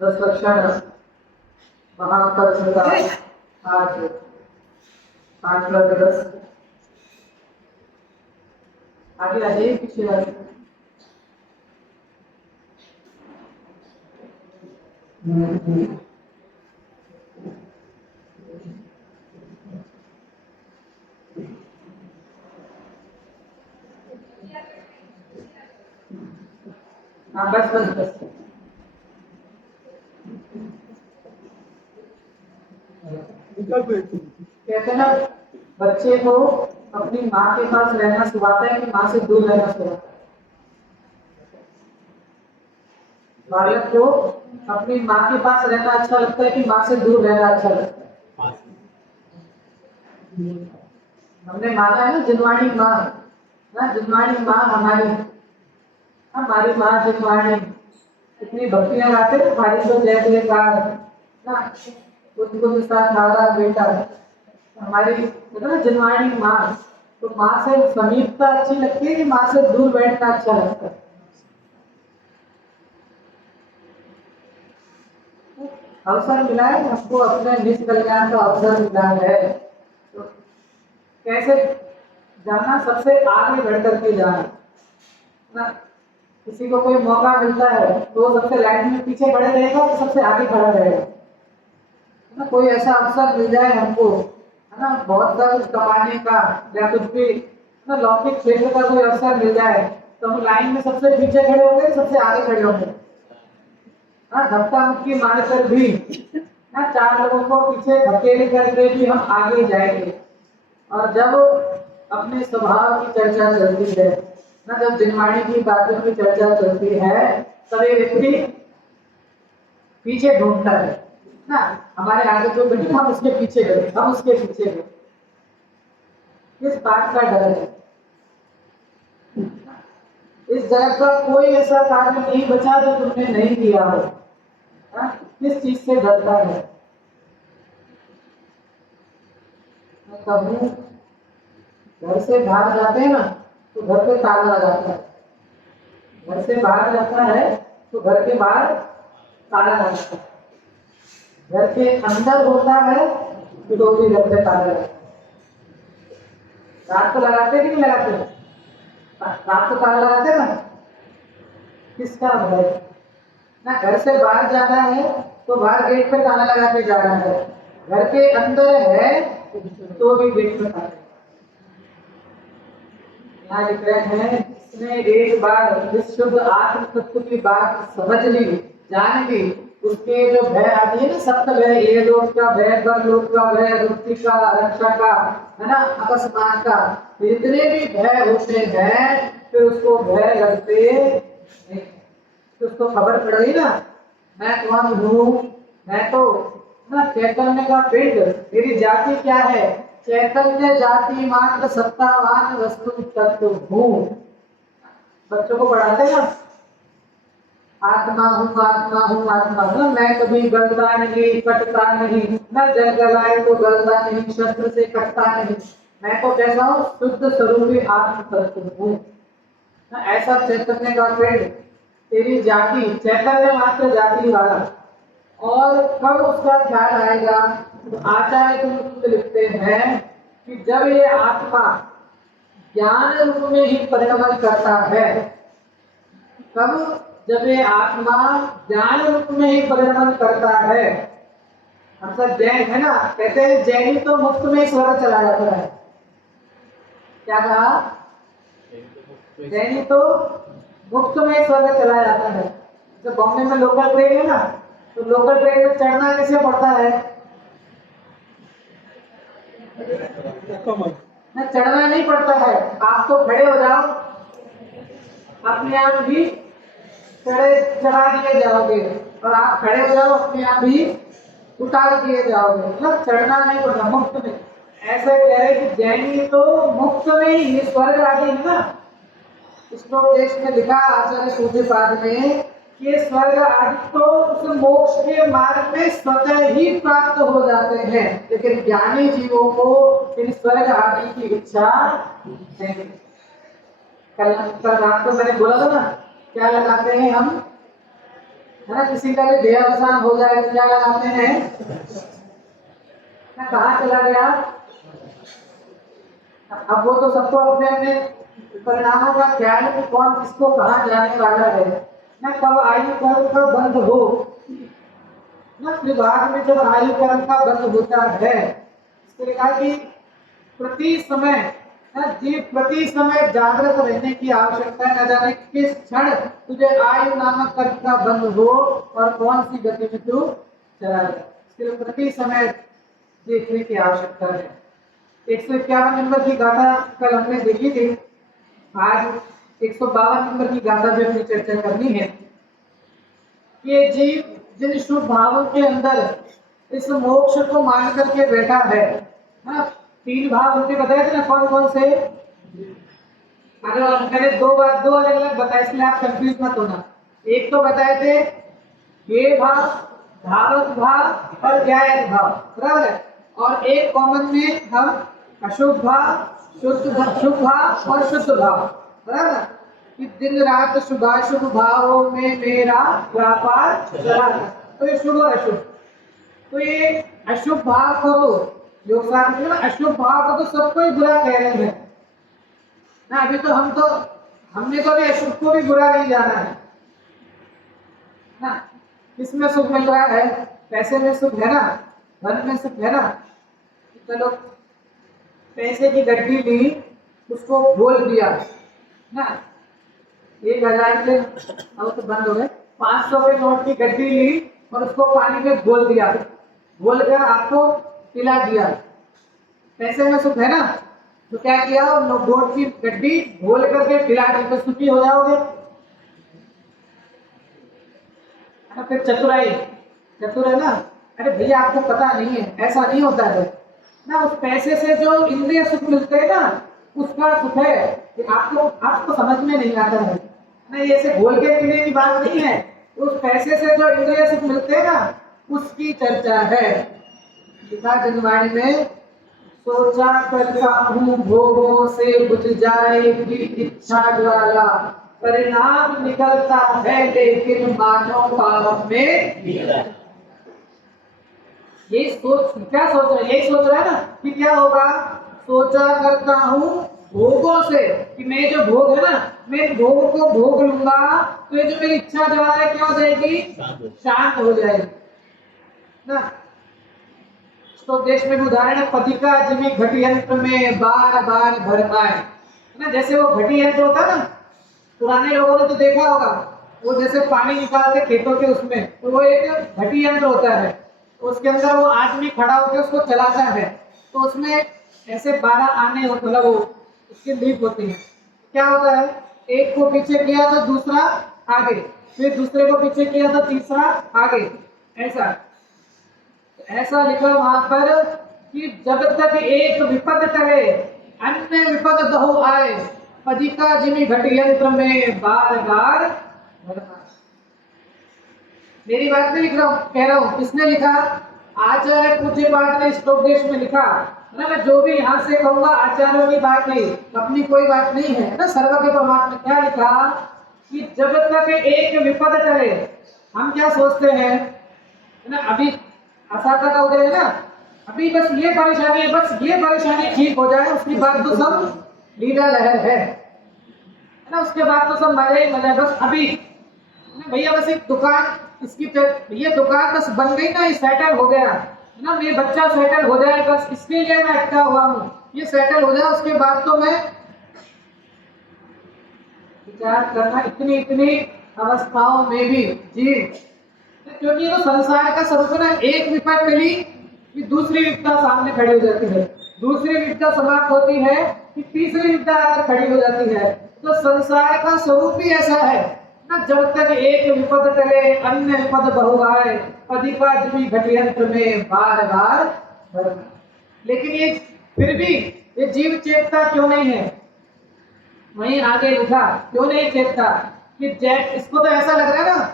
दस लक्षण महाकर्ष का आज 5+10 आगे आइए पीछे आइए। हाँ बस बस बस कहते हैं ना बच्चे को अपनी माँ के पास रहना सिखाता है कि माँ से दूर रहना सिखाता है। बालक को अपनी माँ के पास रहना अच्छा लगता है कि माँ से दूर रहना अच्छा लगता है। हमने माना है ना जिनवाणी माँ, ना जिनवाणी माँ हमारी माँ जिनवाणी, इतनी भक्तियां गाते हैं हमारी तो जय जयकार ना, उसको साथ हमारा बेटा हमारी ना जिनवाणी माँ। तो माँ से समीपता अच्छी लगती है कि माँ से दूर बैठना अच्छा लगता है। अवसर मिला है हमको, अपने निज कल्याण का अवसर मिला है, तो कैसे जाना, सबसे आगे बढ़ करके जाना ना। किसी को कोई मौका मिलता है तो सबसे लाइन में पीछे खड़े रहेगा तो सबसे आगे खड़ा रहेगा ना। कोई ऐसा अवसर मिल जाए हमको है ना, बहुत कुछ कमाने का या कुछ भी ना लौकिक क्षेत्र का कोई अवसर मिल जाए तो हम लाइन में सबसे पीछे खड़े होंगे, सबसे आगे खड़े होंगे ना। धक्का मुक्की मार कर भी ना 4 लोगों को पीछे धकेल करके भी हम आगे जाएंगे। और जब अपने स्वभाव की चर्चा चलती है ना, जब जिनवाणी की बातों की चर्चा चलती है तब ये व्यक्ति पीछे ढूंढता है ना। हमारे आगे जो बैठे हम उसके पीछे गए, हम उसके पीछे गए, इस बात का डर है। इस जगत का कोई ऐसा कार्य नहीं बचा जो तुमने नहीं किया हो। किस चीज से डरता है? मैं कहूँ घर से बाहर जाते हैं ना तो घर पे ताला लगाता है, घर से बाहर जाता है तो घर के बाहर ताला लगाता है, घर के अंदर होता है तो भी घर पे ताला लगाता है। रात को लगाते कि नहीं लगाते? रात को ताला लगाते ना, किसका भय ना। घर से बाहर जाना है तो बाहर गेट पे ताला लगा के जाना है, घर के अंदर है तो भी गेट पे ताला। यहाँ लिख रहे हैं इसने एक बार इस शुद्ध आत्म तत्व की बात समझ ली, जान ली, उसके जो भय आती है ना, सप्त भय, ये लोक का भय, परलोक का भय, मुक्ति का, रक्षा का, है ना, अकस्मात का, जितने भी भय होते हैं फिर उसको भय लगते नहीं। तो उसको खबर पड़ गई ना, मैं कौन हूँ, मैं तो ना चैतन्य का पिंड, मेरी जाति क्या है, चैतन्य जाति मात्र सत्तावान वस्तु तत्व हूँ। बच्चों को पढ़ाते हैं ना, आत्मा हूँ आत्मा हूँ आत्मा हूँ, मैं कभी गलता नहीं, कटता नहीं, न जल जलाए तो गलता नहीं, शस्त्र से कटता नहीं, मैं तो कैसा हूँ, शुद्ध स्वरूपी आत्म तत्व हूँ। ऐसा चैतन्य का पिंड, तेरी जाति चैतन्य मात्र जाति वाला। और कब उसका ख्याल आएगा? तो आचार्य तुम लिखते हैं कि जब ये आत्मा ज्ञान रूप में ही परिणमन करता है, तब जब ये आत्मा ज्ञान रूप में ही परिणमन करता है हम सब जैन है ना, कहते हैं जैनी तो मुफ्त में स्वर्ग चला जाता है। क्या कहा? जैनी तो मुफ्त में स्वर्ग चला जाता है। जब बॉम्बे में लोकल ट्रेन है ना, तो लोकल ट्रेन में चढ़ना कैसे पड़ता है ना, चढ़ना नहीं पड़ता है। आप तो खड़े हो जाओ, अपने आप भी चढ़ा दिए जाओगे, और आप खड़े हो जाओ, अपने आप भी उतार दिए जाओगे। मतलब चढ़ना नहीं पड़ता, मुफ्त में। ऐसा कह रहे कि जैनी तो मुफ्त में ही स्वर्ग आदि है ना। श्लोक देश में लिखा आचार्य पूज्यपाद ने कि स्वर्ग आदि तो उस मोक्ष के मार्ग में स्वतः ही प्राप्त हो जाते हैं, लेकिन ज्ञानी जीवों को इन स्वर्ग आदि की इच्छा नहीं। कल रात को मैंने बोला था ना, क्या लगाते हैं हम, है ना, किसी का भी देहावसान हो जाए तो क्या लगाते हैं, कहाँ चला गया। अब वो तो सबको अपने अपने परिणामों का ख्याल है कि कौन किसको कहाँ जाने वाला है ना, कब आयु कर्म का बंद हो ना। विभाग में जब आयु कर्म का बंद होता है, इसलिए कहा कि प्रति समय ना, जीव प्रति समय जागृत रहने की आवश्यकता है। न जाने किस क्षण तुझे आयु नामक कर्म का बंद हो और कौन सी गति में तू चला जाए, इसके लिए प्रति समय देखने की आवश्यकता है। 151 नंबर की गाथा कल हमने देखी थी, आज 152 नंबर की गाथा भी अपनी चर्चा करनी है। ये जीव जिन शुभ भावों के अंदर इस मोक्ष को मान करके बैठा है ना, 3 भाव हमने बताए थे ना, कौन कौन से। अगर मैंने दो अलग अलग बताए, इसलिए आप कंफ्यूज मत होना। एक तो बताए थे ये भाव, धारक भाव और ज्ञायक भाव, बराबर है। और एक कॉमन में हम अशुभ भाव, शुभ भाव और शुद्ध भाव, बराबर। कि दिन रात शुभाशुभ भावों में मेरा व्यापार चला, तो ये शुभ और अशुभ। तो ये अशुभ भाव को योग शास्त्र में अशुभ भाव को तो सबको ही बुरा कह रहे हैं ना। अभी तो हमने तो अशुभ को भी बुरा नहीं जाना है ना। किसमें सुख मिल रहा है? पैसे में सुख है ना, धन में सुख है ना। चलो पैसे की गड्डी ली, उसको बोल दिया ना, 1000 के अब तो बंद हो गए, 500 के नोट की गड्डी ली और उसको पानी में घोल दिया, घोल कर आपको पिला दिया। पैसे में सुख है ना, तो क्या किया, नोट की गड्डी घोल करके पिला दी, तो सुखी हो जाओगे। फिर चतुराई, चतुर है ना, अरे भैया आपको पता नहीं है, ऐसा नहीं होता है ना। उस पैसे से जो इंद्रिय सुख मिलते हैं ना, उसका सुख है कि आपको समझ में नहीं आता है ना। ये ऐसे घोल के पीने की बात नहीं है, उस पैसे से जो इंद्रिय सुख मिलते हैं ना, उसकी चर्चा है। लिखा जनवाणी में, सोचा करता हूँ भोगों से बुझ जाएगी इच्छा ज्वाला, परिणाम निकलता है लेकिन मानव पाप में। ये सोच, क्या सोच रहा है, यही सोच रहा है ना कि क्या होगा। सोचा करता हूँ भोगों से, कि मैं जो भोग है ना, मैं भोग को भोग लूंगा तो ये जो मेरी इच्छा ज्वाला है क्या हो जाएगी, शांत हो जाएगी ना। तो देश में उदाहरण है, पति का जिमी घटी यंत्र में बार बार भरमाए ना। जैसे वो घटी यंत्र होता है ना, पुराने लोगों ने तो देखा होगा, वो जैसे पानी निकालते खेतों के उसमें, तो वो एक घटी यंत्र होता है, उसके अंदर वो आदमी खड़ा होकर उसको चलाता है। तो उसमें ऐसे 12 आने होते, मतलब वो उसकी लीप होती है। क्या होता है, एक को पीछे किया तो दूसरा आगे, फिर दूसरे को पीछे किया तो तीसरा आगे, ऐसा लिखा वहां पर कि जब तक एक विपद टले अन्य विपद बहु आए, पति का जिमी घटी यंत्र में बार बार भरमाए। मेरी बात नहीं लिख रहा हूँ, कह रहा हूँ किसने लिखा, आचार्य पूज्यपाद ने श्लोक में लिखा ना। मैं जो भी यहाँ से कहूंगा आचार्यों की बात नहीं, अपनी कोई बात नहीं है ना। सर्व के परमात्मा क्या लिखा कि जब तक एक विपद टले, हम क्या सोचते हैं ना, अभी असाता का उदय है ना, अभी बस ये परेशानी है, बस ये परेशानी ठीक हो जाए, उसके बाद तो सब लीला लहर है ना, उसके बाद तो सब मजा ही मजा। बस अभी भैया बस एक दुकान, इसकी ये दुकान बस बन गई ना, ये सेटल हो गया ना ये बच्चा सेटल हो जाए बस इसके लिए मैं अटका हुआ हूँ, ये सेटल हो जाए उसके बाद तो मैं विचार करना इतनी इतनी अवस्थाओं में भी जीव, क्योंकि ये तो संसार का स्वरूप है ना, एक विपद टली कि दूसरी विपदा सामने खड़ी हो जाती है, दूसरी विपदा समाप्त होती है कि तीसरी विपदा आकर खड़ी हो जाती है। तो संसार का स्वरूप ही ऐसा है ना, जब तक एक विपद टले अन्य विपद बहु आए, अधिका जीवी घटियंत्र में बार बार भरना। लेकिन ये फिर भी ये जीव चेतता क्यों नहीं है? वहीं आगे लिखा क्यों नहीं चेतता कि इसको तो ऐसा लग रहा है ना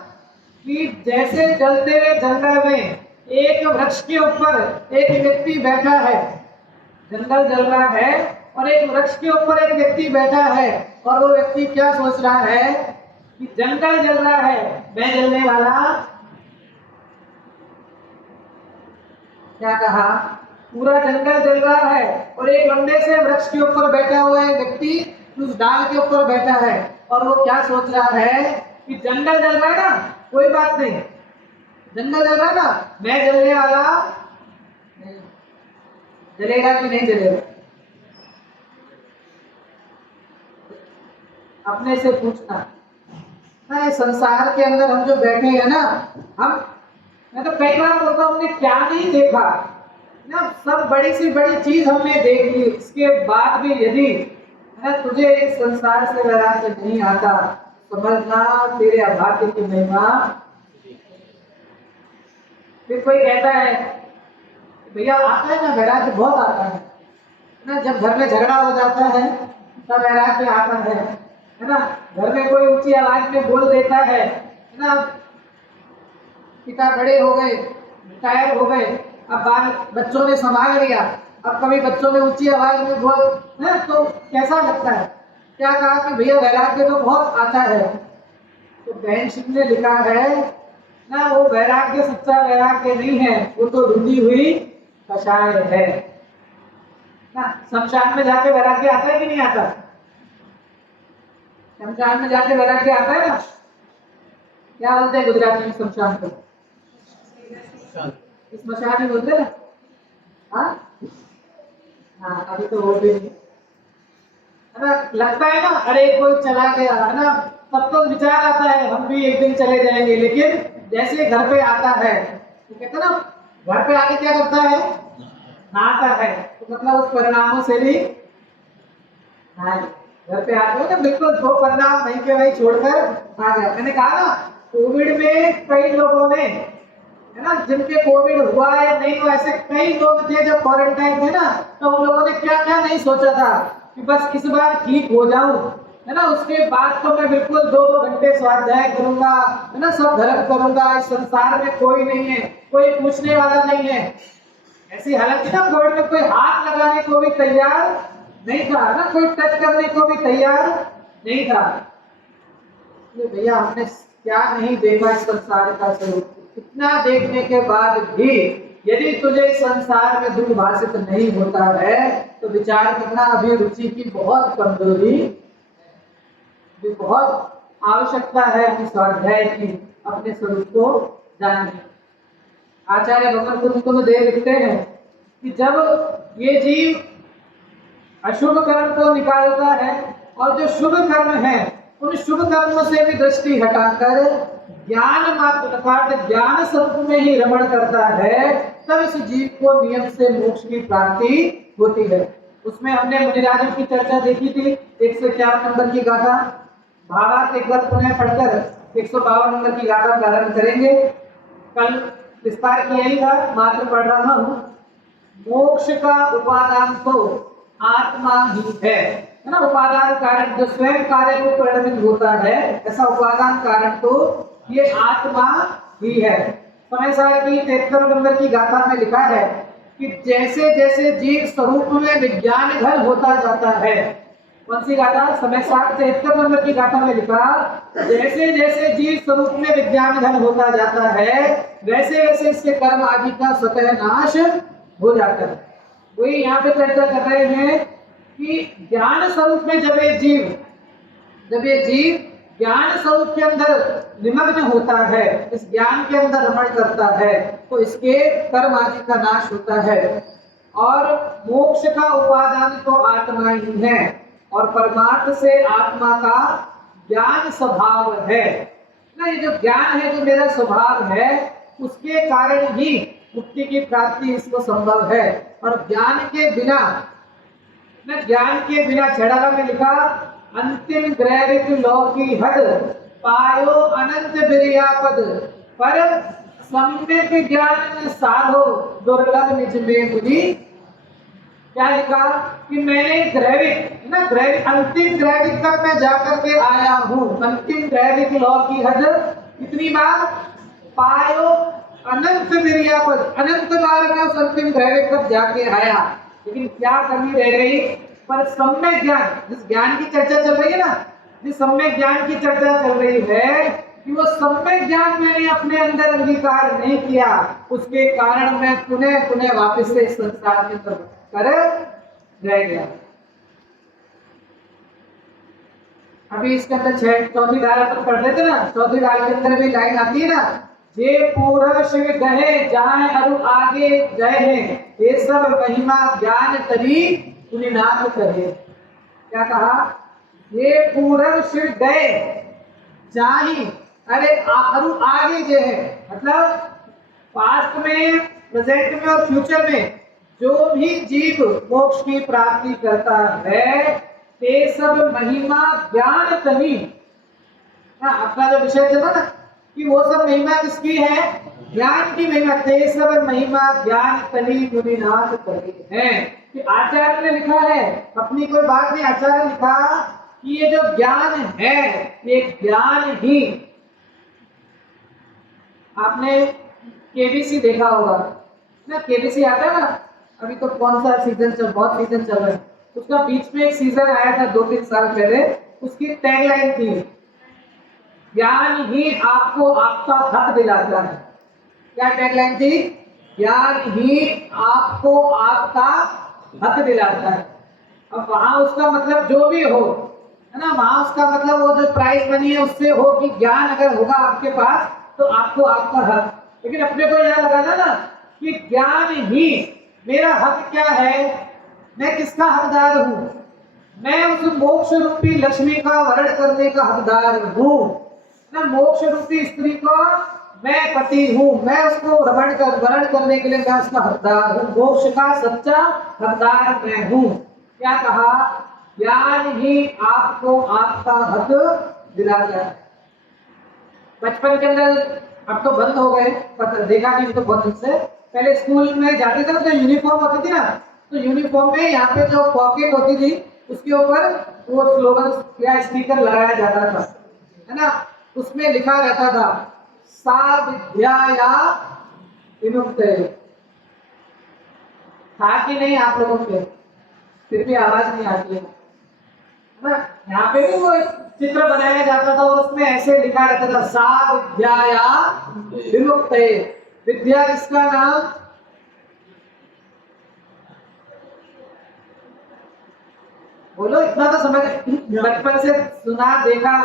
कि जैसे जलते हुए जंगल में एक वृक्ष के ऊपर एक व्यक्ति बैठा है, जंगल जल रहा है और एक वृक्ष के ऊपर एक व्यक्ति बैठा है, और वो व्यक्ति क्या सोच रहा है कि जंगल जल रहा है, मैं जलने वाला। क्या कहा? पूरा जंगल जल रहा है और एक लंबे से वृक्ष के ऊपर बैठा हुआ है व्यक्ति उस डाल के ऊपर बैठा है, और वो क्या सोच रहा है कि जंगल जल रहा है ना, कोई बात नहीं, जंगल जल रहा है ना, मैं जलने वाला नहीं। जलेगा कि नहीं जलेगा? अपने से पूछना ना। संसार के अंदर हम जो बैठे हैं ना, मैं तो कई बार बोलता हूँ हमने क्या नहीं देखा ना, सब बड़ी सी बड़ी चीज हमने देख ली, इसके बाद भी यदि तुझे इस संसार से वैराग्य नहीं आता, समझना तेरे अभाग्य की महिमा। फिर कोई कहता है भैया आता है ना वैराग्य, बहुत आता है ना, जब घर में झगड़ा हो जाता है तब वैराग्य आता है ना, घर में कोई ऊंची आवाज में बोल देता है ना, पिता बड़े हो गए, रिटायर हो गए, अब बाल बच्चों ने संभाल लिया, अब कभी बच्चों ने ऊंची आवाज में बोल है तो कैसा लगता है? क्या कहा कि भैया वैराग्य तो बहुत आता है। तो बहन सिंह ने लिखा है ना, वो वैराग्य सच्चा वैराग्य नहीं है, वो तो रुकी हुई कषाय है ना। शमशान में जाके वैराग्य आता है कि नहीं आता? शमशान में जाके वैराग्य आता है ना। क्या बोलते हैं गुजराती में शमशान को? स्मशान ही बोलते ना। हाँ अभी तो वो भी नहीं है ना, लगता है ना अरे कोई चला गया है ना, तब तो विचार आता है हम भी एक दिन चले जाएंगे, लेकिन जैसे घर पे आता है तो कहते ना, घर पे आके क्या करता है? नहाता है, तो मतलब उस परिणामों से भी हाँ, घर पे आते हो तो बिल्कुल दो परिणाम वहीं के वहीं छोड़कर आ गया। मैंने कहा ना कोविड में कई लोगों ने है ना, जिनके कोविड हुआ या नहीं हुआ, ऐसे कई लोग थे जब क्वारंटाइन थे ना, तो उन लोगों ने क्या क्या नहीं सोचा था कि बस इस बार ठीक हो जाऊं, है ना, उसके बाद तो मैं बिल्कुल 2-2 घंटे स्वाध्याय करूंगा, है ना, सब धर्म करूंगा, इस संसार में कोई नहीं है, कोई पूछने वाला नहीं है। ऐसी हालत थी ना कोविड में, कोई हाथ लगाने को भी तैयार नहीं था ना, कोई टच करने को भी तैयार नहीं था। भैया हमने क्या नहीं देखा इस संसार का स्वरूप, इतना देखने के बाद भी यदि तुझे संसार में दुर्भाषित नहीं होता है तो विचार करना अभी रुचि की बहुत कमजोरी, बहुत आवश्यकता है अपनी स्वाध्याय की, अपने स्वरूप को जानने। आचार्य भगवान को दे लिखते हैं कि जब ये जीव अशुभ कर्म को निकालता है और जो शुभ कर्म है उन शुभ कर्मों से भी दृष्टि हटाकर ज्ञान मात्र अर्थात ज्ञान स्वरूप में ही रमण करता है, तब इस जीव को नियम से मोक्ष की प्राप्ति होती है। उसमें हमने मुनिराजों की चर्चा देखी थी, 151 नंबर की गाथा, भावार्थ एक बार पुनः पढ़कर 152 नंबर की गाथा प्रारंभ करेंगे। कल विस्तार किया ही था, मात्र पढ़ रहा हूं। मोक्ष का उपादान तो आत्मा ही है ना, उपादान कारण जो स्वयं कार्य को परिणमित होता है, ऐसा उपादान कारण तो ये आत्मा ही है। समय सार की 73 नंबर की गाथा में लिखा है कि जैसे जैसे जीव स्वरूप में विज्ञान घन होता जाता है, कौन सी गाथा? समय सार 73 नंबर की गाथा में लिखा, जैसे जैसे जीव स्वरूप में विज्ञान घन होता जाता है वैसे वैसे इसके कर्म आदि का स्वतः नाश हो जाता है। वही यहाँ पे चर्चा कर रहे हैं कि ज्ञान स्वरूप में जब ये जीव ज्ञान स्वरूप के अंदर निमग्न होता है, इस ज्ञान के अंदर रमण करता है, तो इसके कर्म आदि का नाश होता है। और मोक्ष का उपादान तो आत्मा ही है, और परमार्थ से आत्मा का ज्ञान स्वभाव है ना। ये जो ज्ञान है, जो मेरा स्वभाव है, उसके कारण ही मुक्ति की प्राप्ति इसको संभव है। और ज्ञान के बिना न, ज्ञान के बिना छड़ा में लिखा, अंतिम ग्रैविक लौकी हद पायो अनंत बिरियापद, पर सम्यक ज्ञान साधो दुर्लभ निज में बुद्धि। क्या लिखा कि मैंने ग्रैविक ना, ग्रैविक अंतिम ग्रैविक तक मैं जाकर के आया हूँ। अंतिम ग्रैविक लॉ की हद कितनी बार? पायो अनंत बिरियापद, अनंत बार मैं उस अंतिम ग्रैविक तक जाके आया। लेकिन क्या कमी रह गई? पर सम्यक ज्ञान, जिस ज्ञान की चर्चा चल रही है ना, जिस सम्यक ज्ञान की चर्चा चल रही है, कि वो सम्यक ज्ञान मैंने अपने अंदर अंगीकार नहीं किया, उसके कारण मैं पुनः पुनः वापस से इस संसार के अंदर कर रह गया। अभी इसके अंदर चौथी धारा पर पढ़ रहे थे ना, चौथी धारा के अंदर भी लाइन आती है ना, जे पूर्व शिव गहे जाए अरु आगे जय है, ये सब महिमा ज्ञान तरी पुनिनाथ कहे। क्या कहा? ये पूर्व शिव गए जाहि, अरे अरु आगे जय है, मतलब पास्ट में, प्रेजेंट में और फ्यूचर में जो भी जीव मोक्ष की प्राप्ति करता है, ते सब महिमा ज्ञान तनी। अपना जो विषय चला ना कि वो सब महिमा किसकी है? ज्ञान की महिमा। ते सब महिमा ज्ञान तनी मुनिनाथ कहे है। कि आचार्य ने लिखा है, अपनी कोई बात नहीं, आचार्य ने लिखा कि ये जो ज्ञान है, ये ज्ञान ही, आपने केबीसी देखा होगा ना, केबीसी आता है ना, अभी तो कौन सा सीजन बहुत सीजन चल रहा है, उसका बीच में एक सीजन आया था 2-3 साल पहले, उसकी टैगलाइन थी, ज्ञान ही आपको आपका हक दिलाता है। क्या टैगलाइन थी? ज्ञान ही आपको आपका हक दिलाता है। अब वहां उसका मतलब जो भी हो, है ना, वहां उसका मतलब वो जो प्राइस बनी है उससे हो कि ज्ञान अगर होगा आपके पास तो आपको आपका हक। लेकिन अपने को यह लगाना ना कि ज्ञान ही मेरा हक क्या है, मैं किसका हकदार हूं? मैं उस मोक्ष रूपी लक्ष्मी का वरण करने का हकदार हूं ना। मोक्ष रूपी स्त्री को मैं पति हूं, मैं उसको वरण करने के लिए मैं उसका हकदार हूं। मोक्ष का सच्चा हकदार मैं हूं। क्या कहा? ज्ञान ही आपको आपका हक दिलाता है। बचपन के अंदर, अब तो बंद हो गए, पर देखा नहीं तो बहुत दिन से, पहले स्कूल में जाते थे तो यूनिफॉर्म होती थी ना, तो यूनिफॉर्म में यहाँ पे जो पॉकेट होती थी उसके ऊपर वो स्लोगन या स्टिकर लगाया जाता था, है ना। उसमें लिखा रहता था, सा विद्याया विमुक्ते। था कि नहीं आप लोगों के? फिर भी आवाज नहीं आती है ना। यहाँ पे भी वो चित्र बनाया जाता था और उसमें ऐसे लिखा रहता था, सा विद्याया विमुक्ते। विद्या किसका नाम? बोलो, इतना तो समझ, बचपन से सुना देखा,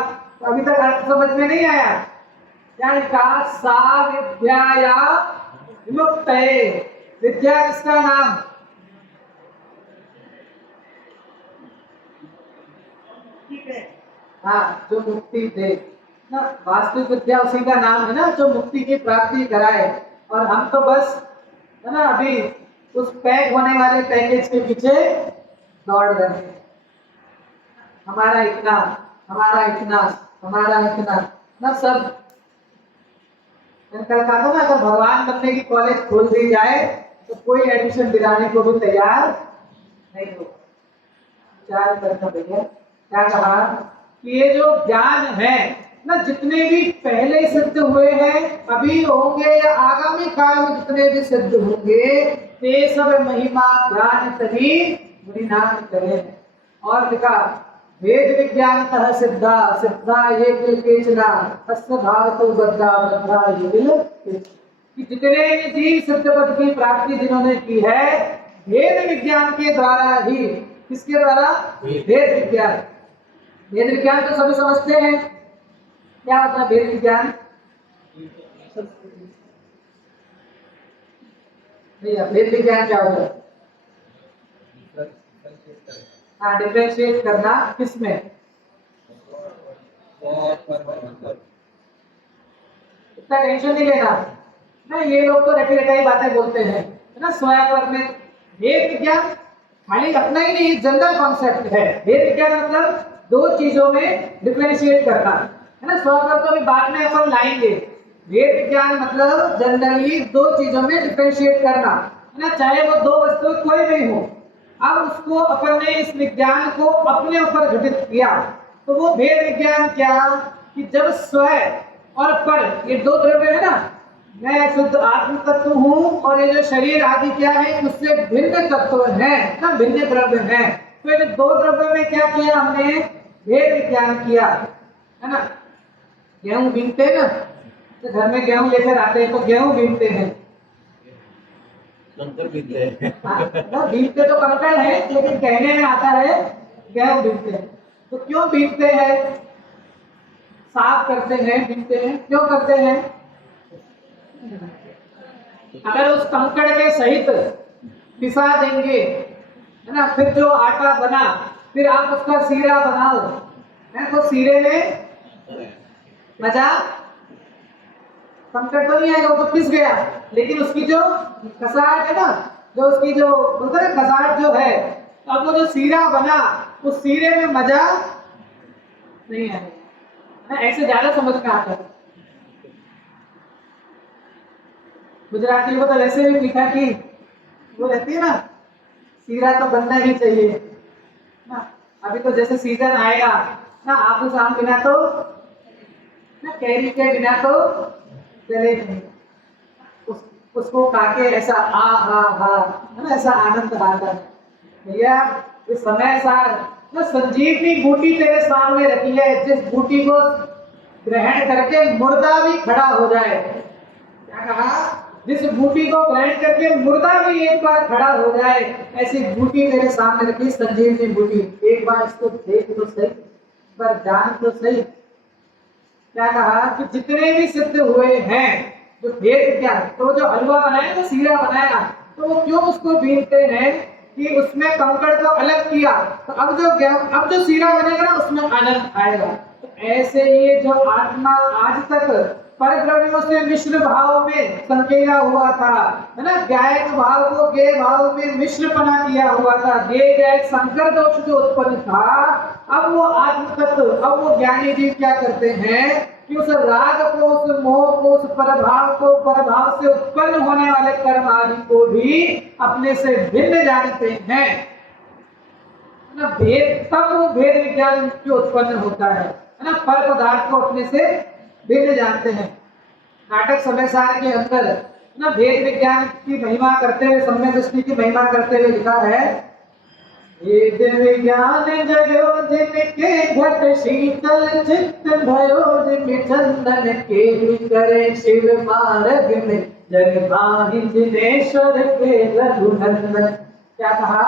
अभी तक अर्थ समझ में नहीं आया। क्या लिखा? सा विद्याया विमुक्ते। विद्या किसका नाम? हाँ, जो मुक्ति दे ना, वास्तविक विद्या उसी का नाम है ना, जो मुक्ति की प्राप्ति कराए। और हम तो बस, है ना, अभी उस पैक होने वाले पैकेज के पीछे दौड़ रहे हैं। हमारा इतना, हमारा इतना, हमारा इतना ना, सब। कल कहा था ना, अगर भगवान बनने की कॉलेज खोल दी जाए तो कोई एडमिशन दिलाने को भी तैयार नहीं होगा। विचार करना भैया। क्या कहा कि ये जो ज्ञान है ना, जितने भी पहले सिद्ध हुए हैं, अभी होंगे या आगामी काल में जितने भी सिद्ध होंगे, ते सब महिमा ज्ञान तभी मुनिनाथ करें। और लिखा, वेद विज्ञान तह सिद्धा सिद्धा ये केचना तस्य भारतो बद्धा बद्धा ये। कि जितने भी जीव सिद्ध पद की प्राप्ति जिन्होंने की है, वेद विज्ञान के द्वारा ही। किसके द्वारा? वेद विज्ञान। वेद विज्ञान तो सभी समझते हैं, क्या होता है भेद विज्ञान? नहीं, भेद विज्ञान क्या होता है? हाँ, डिफरेंशिएट करना किसमें? इतना टेंशन नहीं लेना ना, ये लोग तो रटी रटाई बातें बोलते हैं, है ना। स्वयं में भेद विज्ञान खाली अपना ही नहीं, जनरल कॉन्सेप्ट है। भेद विज्ञान मतलब दो चीजों में डिफरेंशिएट करना, है ना। स्वयं तो भी बाद में अपन लाएंगे। भेद विज्ञान मतलब जनरली दो चीजों में डिफरेंशिएट करना, है ना, चाहे वो दो वस्तु कोई भी हो। अब उसको अपन ने इस विज्ञान को अपने ऊपर घटित किया, तो वो भेद विज्ञान क्या, कि जब स्वयं और पर ये दो द्रव्य है ना, मैं शुद्ध आत्म तत्व हूँ और ये जो शरीर आदि क्या है उससे भिन्न तत्व है ना, भिन्न द्रव्य है। तो ये दो द्रव्य में क्या किया हमने? भेद विज्ञान किया, है ना। गेहूं बीनते हैं ना, तो घर में गेहूं लेकर आते हैं तो गेहूं बीनते हैं, कंकर बीनते हैं। हाँ, बीनते तो कंकड़ है, लेकिन कहने में आता है गेहूं बीनते हैं। तो क्यों बीनते हैं? साफ करते हैं, बीनते हैं, क्यों करते हैं? अगर उस कंकड़ के सहित पिसा देंगे, है ना, फिर जो आटा बना, फिर आप उसका सीरा बनाओ, है तो सीरे में मजा, कंकड़ तो नहीं आएगा, वो तो पिस गया, लेकिन उसकी जो कसाहट है ना, जो उसकी जो बोलते हैं कसाहट जो है, अब वो जो सीरा बना, उस सीरे में मजा नहीं आएगा। ऐसे ज्यादा समझ में आता है। गुजराती को तो वैसे भी मीठा की वो रहती है ना, सीरा तो बनना ही चाहिए ना। अभी तो जैसे सीजन आएगा ना, आपूस आम बिना तो ना, कैरी के बिना तो चले नहीं। उसको खाके ऐसा है ना, ऐसा आनंद आता है। भैया इस समय सार ना, संजीवनी बूटी तेरे सामने रखी है, जिस बूटी को ग्रहण करके मुर्दा भी खड़ा हो जाए। क्या कहा? जिस बूटी को ग्रहण करके मुर्दा भी एक बार खड़ा हो जाए, ऐसी बूटी तेरे सामने रखी, संजीवनी बूटी। एक बार इसको देख तो सही, पर जान तो सही। क्या कहा कि जितने भी सिद्ध हुए हैं जो भेद क्या, तो जो हलवा बनाया ना, सीरा बनाया, तो वो क्यों उसको बीनते हैं कि उसमें कंकड़ को अलग किया, तो अब जो सीरा बनेगा ना उसमें आनंद आएगा। तो ऐसे ये जो आत्मा आज तक पर द्रव्यों से मिश्र भाव में संकेला हुआ था, है ना, गाय भाव को गे भाव में मिश्रपना किया हुआ था, गे गाय संकर दोष जो उत्पन्न था, अब वो आत्म तत्व, अब वो ज्ञानी जीव क्या करते हैं कि उस राग को, उस मोह को, उस परभाव को, परभाव से उत्पन्न होने वाले कर्म आदि को भी अपने से भिन्न जानते हैं ना। भेद तब वो भेद विज्ञान जो उत्पन्न होता है ना, पर पदार्थ को अपने से भिन्न जानते हैं। नाटक समय सार के अंदर ना भेद विज्ञान की महिमा करते हुए, सम्यक दृष्टि की महिमा करते हुए लिखा है, भेद विज्ञान जगो जिनके घट शीतल चित्त भयो, जिन चंदन के करे शिव मार्ग में, जग माहि जिनेश्वर के रघुनंदन। क्या कहा?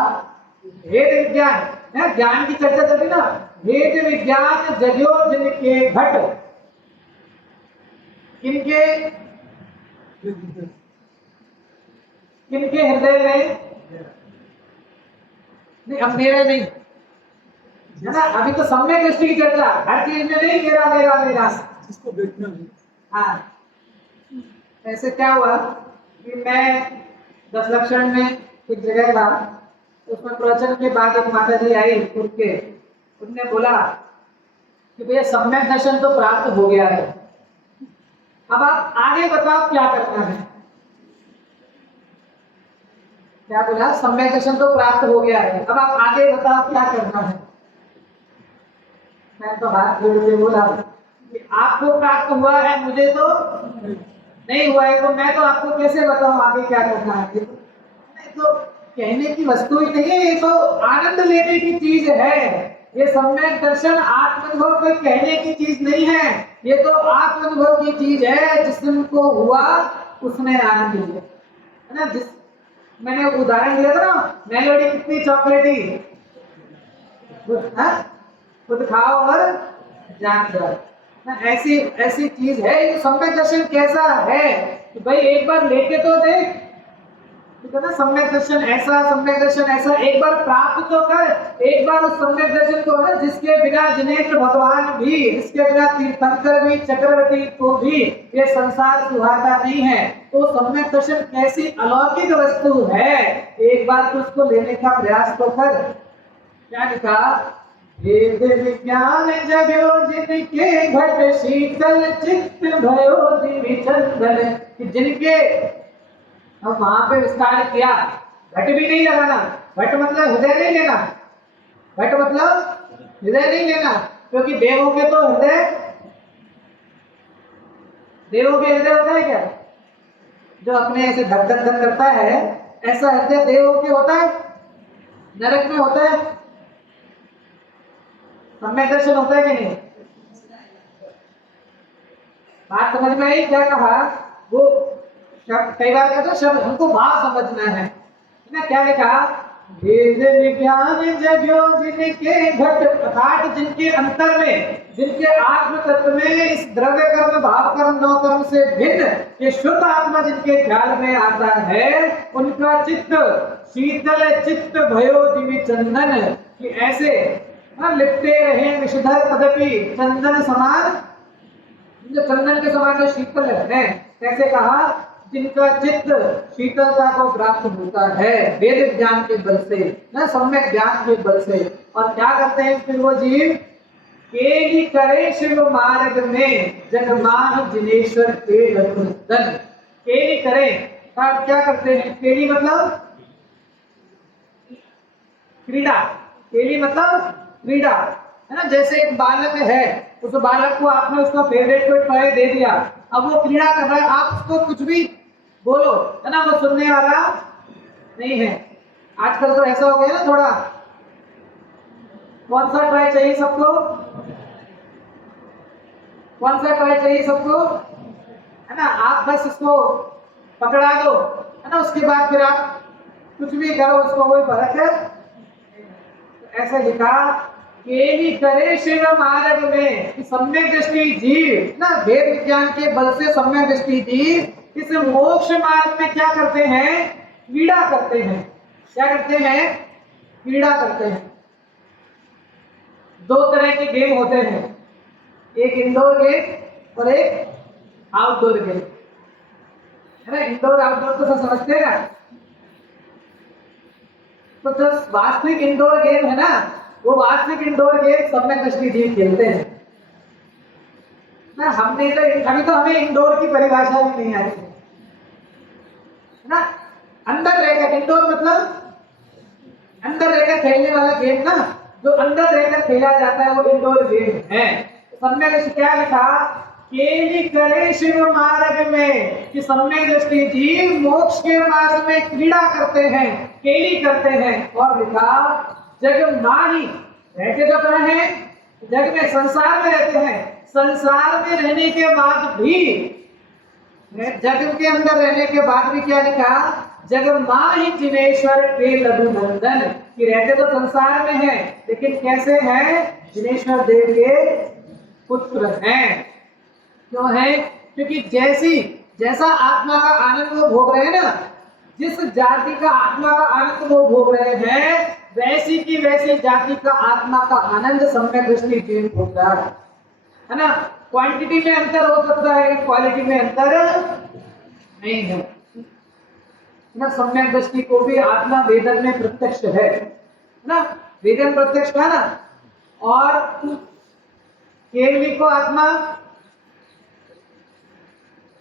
भेद विज्ञान है, ज्ञान की चर्चा चल रही ना। भेद विज्ञान जगो जिनके घट, किनके किनके हृदय में नहीं, अब मेरे नहीं, है ना। अभी तो सम्यक दृष्टि की चर्चा, हर चीज में नहीं मेरा मेरा मेरा, इसको देखना है। हाँ। ऐसे क्या हुआ कि मैं 10 लक्षण में एक जगह था, उसमें प्रवचन के बाद एक माता जी आई उठ के, उन्होंने बोला कि भैया सम्यक दर्शन तो प्राप्त हो गया है, अब आप आगे बताओ क्या करना है। क्या बोला? सम्यक दर्शन तो प्राप्त हो गया है, अब आप आगे बताओ क्या करना है। मैं तो हाथ जोड़ के बोला कि आपको प्राप्त हुआ है, मुझे तो नहीं हुआ है, तो मैं तो आपको कैसे बताऊं आगे क्या करना है। नहीं तो कहने की वस्तु ही नहीं है, ये तो आनंद लेने की चीज है। ये सम्यक दर्शन आत्मानुभव कोई कहने की चीज नहीं है, ये तो आत्मानुभव की चीज है। जिसको हुआ उसने आनंद लिया, है ना। जिस मैंने उदाहरण दिया था ना, मेलोडी कितनी चॉकलेटी, खुद खाओ और जान जाओ। ना ऐसी ऐसी चीज है। ये सम्यक दर्शन कैसा है कि भाई एक बार लेके तो देख, ठीक है ना। सम्यक दर्शन ऐसा, सम्यक दर्शन ऐसा, एक बार प्राप्त तो कर। एक बार उस सम्यक दर्शन को ना, जिसके बिना जिनेन्द्र भगवान भी, जिसके बिना तीर्थंकर भी, चक्रवर्ती को भी ये संसार सुहाता नहीं है। तो सम्यक दर्शन कैसी अलौकिक वस्तु है, एक बार तो उसको लेने का प्रयास तो कर। क्या लिखा? वेद विज्ञान जगो जिनके घट शीतल चित्त भयो दिवि चंदन, कि जिनके, अब वहां पे विस्तार किया, घट भी नहीं लगाना। घट मतलब हृदय नहीं लेना, घट मतलब हृदय नहीं लेना, क्योंकि देवों के तो हृदय, देवों के हृदय होता है क्या, जो अपने ऐसे धक धक धक करता है, ऐसा हृदय देवों के होता है? नरक में होता है? सम्यक दर्शन होता है कि नहीं? बात समझ में आई? क्या कहा? वो शब्द, कई बार कहते हैं शब्द हमको भाव समझना है ना। क्या लिखा? वेद विज्ञान जगो जिनके घट, अर्थात जिनके अंतर में, जिनके आत्म तत्व में इस द्रव्य कर्म, भाव कर्म, नौ कर्म से भिन्न ये शुद्ध आत्मा जिनके ख्याल में आता है, उनका चित्त शीतल चित्त भयो दिवि चंदन, कि ऐसे लिपटे रहे विषधर पदपि चंदन समान, जो चंदन के समान जो शीतल है। कैसे कहा? जिनका चित्त शीतलता को प्राप्त होता है वेद ज्ञान के बल से, ना सम्यक ज्ञान के बल से। और क्या करते हैं फिर वो जीव? केली करे शिव मार्ग में जगमान जिनेश्वर के रघुनंदन। केली करे, क्या करते हैं? केली मतलब क्रीड़ा, केली मतलब क्रीड़ा, है ना। जैसे एक बालक है, उस बालक को आपने उसका फेवरेट कोई टॉय दे दिया, अब वो क्रीड़ा कर रहा है, आप उसको कुछ भी बोलो, है ना, वो सुनने वाला नहीं है। आजकल तो ऐसा हो गया ना थोड़ा, कौन सा टॉय चाहिए सबको? कौन सा टॉय चाहिए सबको, है ना। आप बस उसको पकड़ा दो, है ना, उसके बाद फिर आप कुछ भी करो, उसको कोई फर्क है। ऐसा लिखा, केली करे शिव मार्ग में, सम्यक दृष्टि जीव ना, वेद विज्ञान के बल से सम्यक दृष्टि जीव इस मोक्ष मार्ग में क्या करते हैं? क्रीड़ा करते हैं। क्या करते हैं? क्रीड़ा करते हैं। दो तरह के गेम होते हैं, एक इंडोर गेम और एक आउटडोर गेम, है ना। इंडोर आउटडोर तो सब समझते हैं ना। तो जो वास्तविक इंडोर गेम है ना, वो वास्तविक इंडोर गेम सम्यक दृष्टि जीव खेलते हैं ना। हमने तो अभी तो हमें इंडोर की परिभाषा भी नहीं आई है ना। अंदर रहकर, इंडोर मतलब अंदर रहकर खेलने वाला गेम ना, जो अंदर रहकर खेला जाता है वो इंडोर गेम है। सम्यक दृष्टि क्या लिखा? केली करे शिव मार्ग में, कि सम्यक दृष्टि जीव मोक्ष के मार्ग में क्रीड़ा करते हैं, केली करते हैं। और लिखा, जग माही, रहते तो कहाँ हैं? जग में, संसार में रहते हैं। संसार में रहने के बाद भी, जग के अंदर रहने के बाद भी क्या लिखा? जग माही जिनेश्वर के रघुनंदन, कि रहते तो संसार में हैं, लेकिन कैसे हैं? जिनेश्वर देव के पुत्र हैं। क्यों है? क्योंकि जैसा आत्मा का आनंद वो भोग रहे हैं ना, जिस जाति का आत्मा का आनंद वो भोग रहे हैं, वैसी की वैसी जाति का आत्मा का आनंद सम्यक दृष्टि जीव भोग रहा है ना। क्वांटिटी में अंतर हो सकता है, क्वालिटी में अंतर नहीं है ना। सम्यक दृष्टि को भी आत्मा वेदन में प्रत्यक्ष है ना, वेदन प्रत्यक्ष है ना। और केवली को आत्मा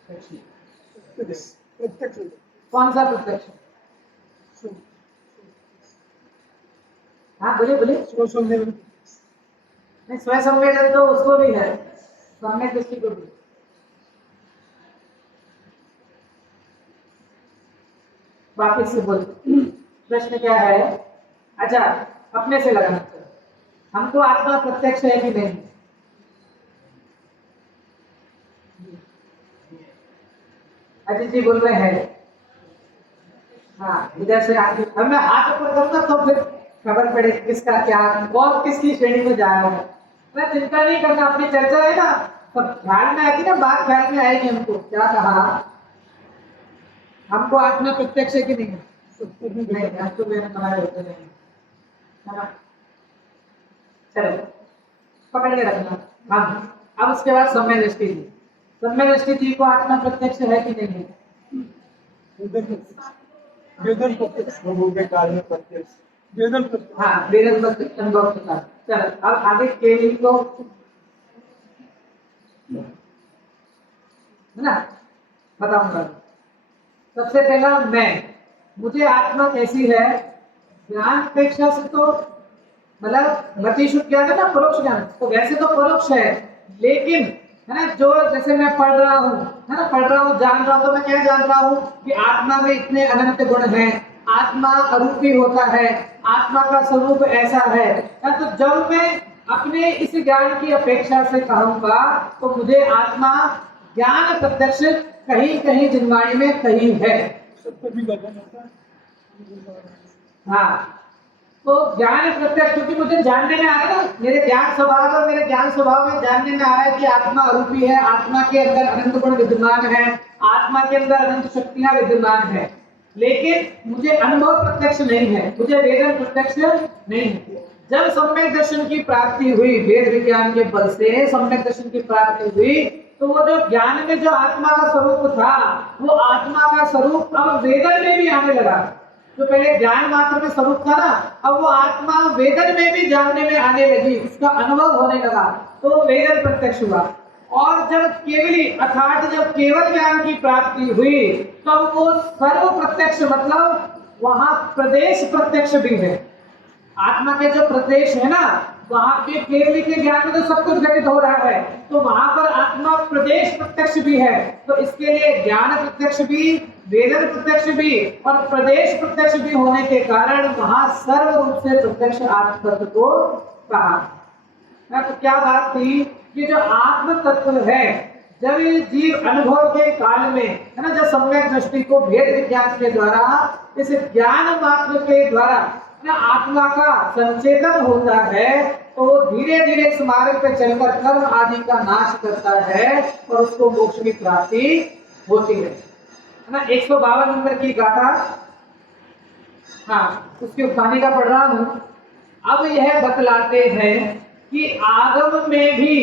प्रत्यक्ष। कौन सा प्रत्यक्ष? हाँ बोलिए बोलिए। नहीं, स्वयं संवेदन तो उसको भी है, सम्यक दृष्टि को भी। वापिस से बोल, प्रश्न क्या है? अच्छा, अपने से लगाना चाहिए, हमको आत्मा प्रत्यक्ष है कि नहीं? अजीत जी बोल रहे हैं हाँ, इधर से आगे। अब मैं हाथ ऊपर करूंगा तो फिर खबर पड़े किसका क्या और किसकी श्रेणी में जा रहा है। मैं चिंता नहीं करना, अपनी चर्चा है ना, सब ख्याल में आती ना बात, ख्याल में आएगी हमको। क्या कहा, हमको आत्मा प्रत्यक्ष है कि नहीं? नहीं, हमको मेरे हमारे होते नहीं है ना। चलो पकड़ के रखना। हाँ, अब उसके बाद सम्यक दृष्टि थी। सम्यक दृष्टि थी को आत्मा प्रत्यक्ष है कि नहीं है? वेदन प्रत्यक्ष प्रभु के कार्य में प्रत्यक्ष वेदन प्रत्यक्ष। हाँ, वेदन प्रत्यक्ष अनुभव के साथ। चलो अब आगे केवली को, है ना, बताऊंगा। सबसे पहला मुझे आत्मा कैसी है? ज्ञान अपेक्षा से तो मतलब मति शुद्ध ज्ञान है ना, परोक्ष ज्ञान, तो वैसे तो परोक्ष है, लेकिन है ना, जो जैसे मैं पढ़ रहा हूँ, है ना, पढ़ रहा हूँ, जान रहा हूँ, तो मैं क्या जान रहा हूँ कि आत्मा में इतने अनंत गुण हैं, आत्मा अरूपी होता है, आत्मा का स्वरूप ऐसा है। तो जब मैं अपने इस ज्ञान की अपेक्षा से कहूंगा तो मुझे आत्मा ज्ञान प्रत्यक्ष कहीं कहीं जिनवाणी में कहीं है। हाँ, तो ज्ञान प्रत्यक्ष, क्योंकि मुझे जानने में आ रहा है ना, मेरे ज्ञान स्वभाव और मेरे ज्ञान स्वभाव में जानने में आ रहा है कि आत्मा अरूपी है, आत्मा के अंदर अनंत गुण विद्यमान है, आत्मा के अंदर अनंत शक्तियां विद्यमान है, लेकिन मुझे अनुभव प्रत्यक्ष नहीं है, मुझे वेदन प्रत्यक्ष नहीं है। जब सम्यक दर्शन की प्राप्ति हुई, वेद विज्ञान के बल से सम्यक दर्शन की प्राप्ति हुई, तो वो जो ज्ञान में जो आत्मा का स्वरूप था, वो आत्मा का स्वरूप अब वेदन में भी आने लगा। जो पहले ज्ञान मात्र में स्वरूप था ना, अब वो आत्मा वेदन में भी जानने में आने लगी, उसका अनुभव होने लगा, तो वेदन प्रत्यक्ष हुआ। और जब केवली अर्थात जब केवल ज्ञान की प्राप्ति हुई, तब वो सर्व प्रत्यक्ष, मतलब वहां प्रदेश प्रत्यक्ष भी है। आत्मा के जो प्रदेश है ना, वहां के केवली के ज्ञान में तो सब कुछ घटित हो रहा है, तो वहां पर आत्मा प्रदेश प्रत्यक्ष भी है। तो इसके लिए ज्ञान प्रत्यक्ष भी, वेदन प्रत्यक्ष भी और प्रदेश प्रत्यक्ष भी होने के कारण वहां सर्व रूप से प्रत्यक्ष आत्म तत्व को कहा। तो क्या बात थी कि जो आत्म तत्व है, जब ये जीव अनुभव के काल में, है ना, जब सम्यक दृष्टि को भेद विज्ञान के द्वारा, इस ज्ञान मात्र के द्वारा आत्मा का संचेतन होता है, तो धीरे धीरे इस मार्ग पे चलकर कर्म आदि का नाश करता है और उसको मोक्ष की प्राप्ति होती है ना। 152 नंबर की गाथा, हाँ, उसकी कहानी का पढ़ रहा हूं। अब यह बतलाते हैं कि आगम में भी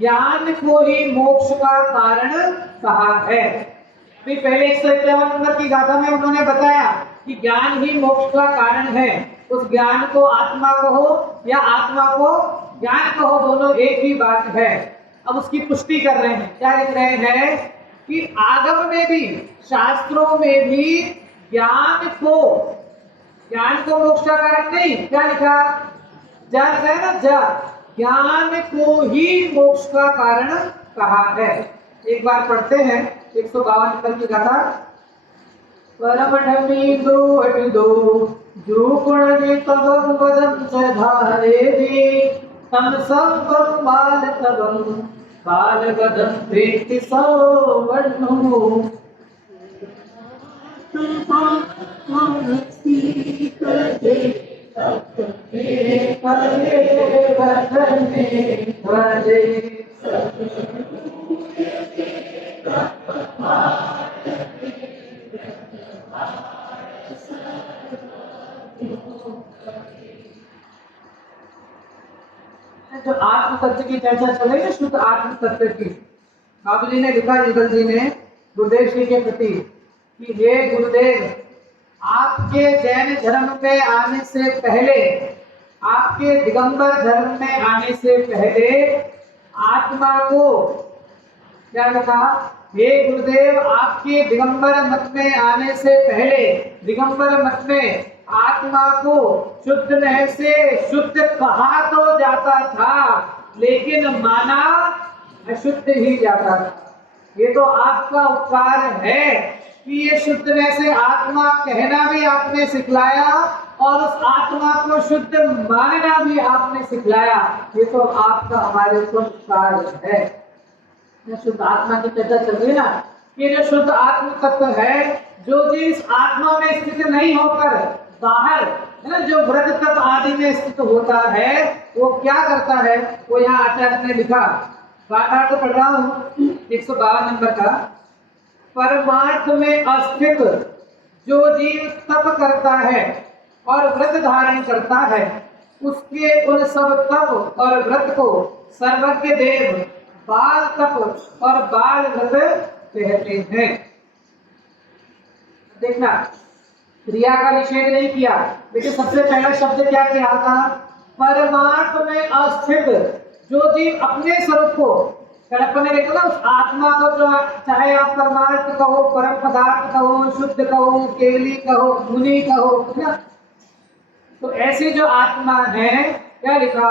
ज्ञान को ही मोक्ष का कारण कहा है। पहले 151 नंबर की गाथा में उन्होंने बताया कि ज्ञान ही मोक्ष का कारण है। उस ज्ञान को आत्मा कहो या आत्मा को ज्ञान कहो, दोनों एक ही बात है। अब उसकी पुष्टि कर रहे हैं, क्या लिख रहे हैं कि आगम में भी, शास्त्रों में भी ज्ञान को मोक्ष का कारण नहीं, क्या लिखा, जा लिखा है ना, जा, ज्ञान को ही मोक्ष का कारण कहा है। एक बार पढ़ते हैं 152 नंबर की गाथा। परमढ़मी दो हटदो जो गुण तब वदन च धारे दी तम संगम बाल तबम बाल वदन प्रीति सवर्णो जो आत्म तत्व की चर्चा चल रही है, शुद्ध आत्म तत्व की, बाबू जी ने लिखा, युगल जी ने गुरुदेव श्री के प्रति कि हे गुरुदेव, आपके जैन धर्म में आने से पहले, आपके दिगंबर धर्म में आने से पहले आत्मा को, क्या लिखा, हे गुरुदेव, आपके दिगंबर मत में आने से पहले, दिगंबर मत में आत्मा को शुद्ध नह से शुद्ध कहा तो जाता था, लेकिन माना अशुद्ध ही जाता था। ये तो आपका उपकार है कि ये शुद्ध नह से आत्मा कहना भी आपने सिखलाया और उस आत्मा को शुद्ध मानना भी आपने सिखलाया। ये तो आपका हमारे ऊपर उपकार है। शुद्ध आत्मा की चर्चा चल रही है ना, कि जो शुद्ध आत्म तत्व है, जो जिस आत्मा में स्थित नहीं होकर बाहर, है ना, जो व्रत तत्व आदि में स्थित होता है, वो क्या करता है, वो यहाँ आचार्य ने लिखा पाठ पढ़ रहा हूँ 152 नंबर का। परमार्थ में अस्थित जो जीव तप करता है और व्रत धारण करता है, उसके उन सब तप और व्रत को सर्वज्ञ देव बाल तप और बाल व्रत कहते हैं। देखना, क्रिया का निषेध नहीं किया, लेकिन सबसे पहला शब्द क्या कहा था? परमार्थ में अस्थित जो जीव अपने स्वरूप को, अपन ने देखा ना उस आत्मा को, जो चाहे आप परमार्थ कहो, परम पदार्थ कहो, शुद्ध कहो, केवली कहो, मुनि कहो, ना, तो ऐसी जो आत्मा है, क्या लिखा?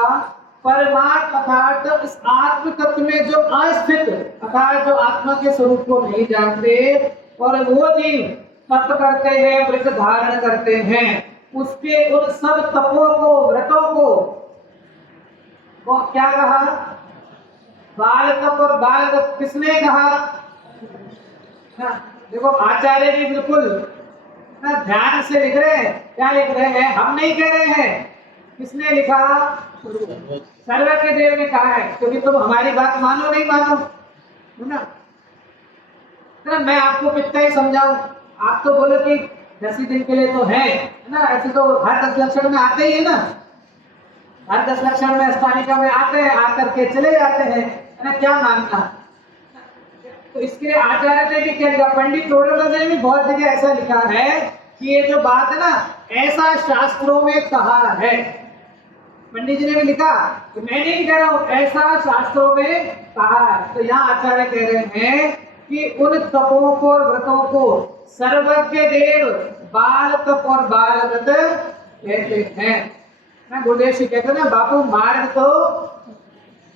परमार्थ अर्थात इस आत्म तत्व में जो अस्थित, अर्थात जो आत्मा के स्वरूप को नहीं जानते और वो जीव तप करते हैं, व्रत धारण करते हैं, उसके उन सब तपों को, व्रतों को क्या कहा? बाल तप और बाल व्रत। किसने कहा? देखो आचार्य जी बिल्कुल ध्यान से लिख रहे हैं। क्या लिख रहे हैं? हम नहीं कह रहे हैं। किसने लिखा? सर्वज्ञ देव ने कहा है, क्योंकि तुम हमारी बात मानो नहीं मानो, है ना? मैं आपको कितना ही समझाऊं, आप तो बोलो कि 10 दिन के लिए तो है ना, ऐसे तो हर 10 लक्षण में आते ही है ना, हर 10 लक्षण में स्थानिका में आते हैं, आकर के चले जाते हैं, है ना? क्या मानना? तो इसके लिए आचार्य ने भी क्या लिखा? पंडित तोड़रमल ने भी बहुत जगह ऐसा लिखा है कि ये जो बात है ना, ऐसा शास्त्रों में कहा है। पंडित जी ने भी लिखा, तो मैं नहीं कह रहा हूं, ऐसा शास्त्रों में कहा है। तो यहाँ आचार्य कह रहे हैं कि उन तपों को, व्रतों को सर्वज्ञ देव बाल तप और बाल व्रत कहते हैं। ना गुरुदेव जी कहते हैं ना, बापू मार्ग तो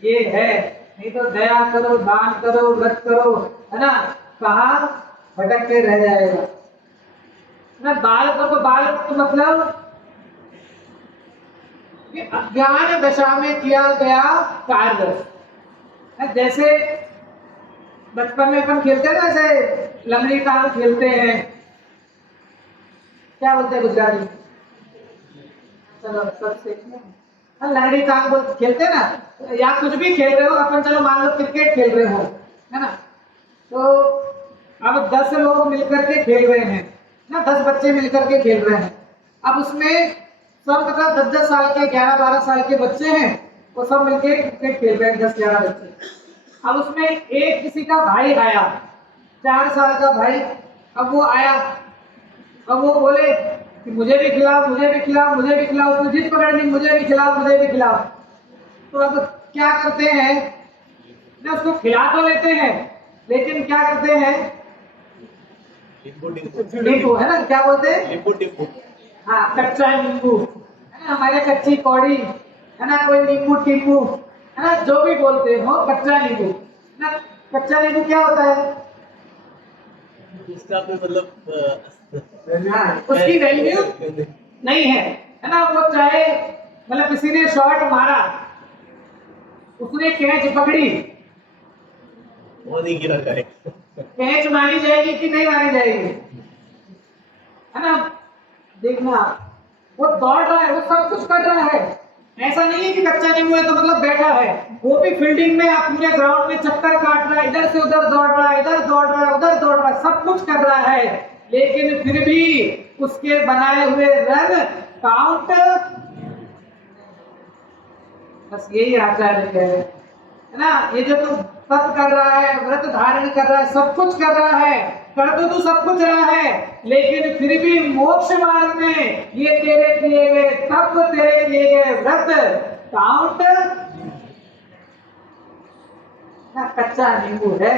ये है, नहीं तो दया करो, दान करो, व्रत करो, है ना, कहाँ भटकते रह जाएगा ना। बाल तप, बाल तो मतलब कि अज्ञान दशा में किया गया कार्य। जैसे बचपन में अपन खेलते हैं ना, ऐसे लंगड़ी टांग खेलते हैं, क्या बोलते हैं गुजराती? चलो सब सीखते हैं, लंगड़ी टांग बोल खेलते हैं ना, या कुछ भी खेल रहे हो अपन, चलो मान लो क्रिकेट खेल रहे हो, है ना, तो अब 10 लोग मिलकर के खेल रहे हैं ना, 10 बच्चे मिलकर के खेल रहे हैं। अब उसमें सब मतलब 10-10 साल के, 11-12 साल के बच्चे हैं, वो सब मिलकर क्रिकेट खेल रहे हैं, 10-11 बच्चे। अब उसमें एक किसी का भाई आया, 4 साल का भाई। अब वो आया, अब वो बोले कि मुझे भी खिलाओ, मुझे भी खिलाओ, मुझे भी खिलाओ, उसने जिद पकड़ ली, मुझे भी खिलाओ, मुझे भी खिलाओ। तो अब क्या करते हैं ना, उसको खिला तो लेते हैं, लेकिन क्या करते हैं? नींबू, है ना, क्या बोलते हैं? हाँ, कच्चा नींबू, है ना, हमारे कच्ची कौड़ी, है ना, कोई नींबू टींबू, है ना, जो भी बोलते हो, कच्चा नींबू ना। कच्चा नींबू क्या होता है? उसका कोई मतलब उसकी वैल्यू नहीं है, है ना। वो चाहे मतलब किसी ने शॉट मारा, उसने कैच पकड़ी, वो नहीं गिरा जाएगा, कैच मारी जाएगी कि नहीं मारी जाएगी, है ना। देखना, वो दौड़ रहा है, वो सब कुछ कर रहा है। ऐसा नहीं है कि कच्चा नींबू है तो मतलब बैठा है, वो भी फील्डिंग में पूरे ग्राउंड में चक्कर काट रहा है, इधर से उधर दौड़ रहा है, इधर दौड़ रहा है, उधर दौड़ रहा है, सब कुछ कर रहा है, लेकिन फिर भी उसके बनाए हुए रन काउंट। बस यही आचार्य कह रहे हैं, है ना। ये जो तू तप कर रहा है, व्रत धारण कर रहा है, सब कुछ कर रहा है, कर तो तू सब कुछ रहा है, लेकिन फिर भी मोक्ष मार्ग में ये तेरे किए गए तप, तेरे किए गए व्रत काउंट ना। कच्चा नींबू है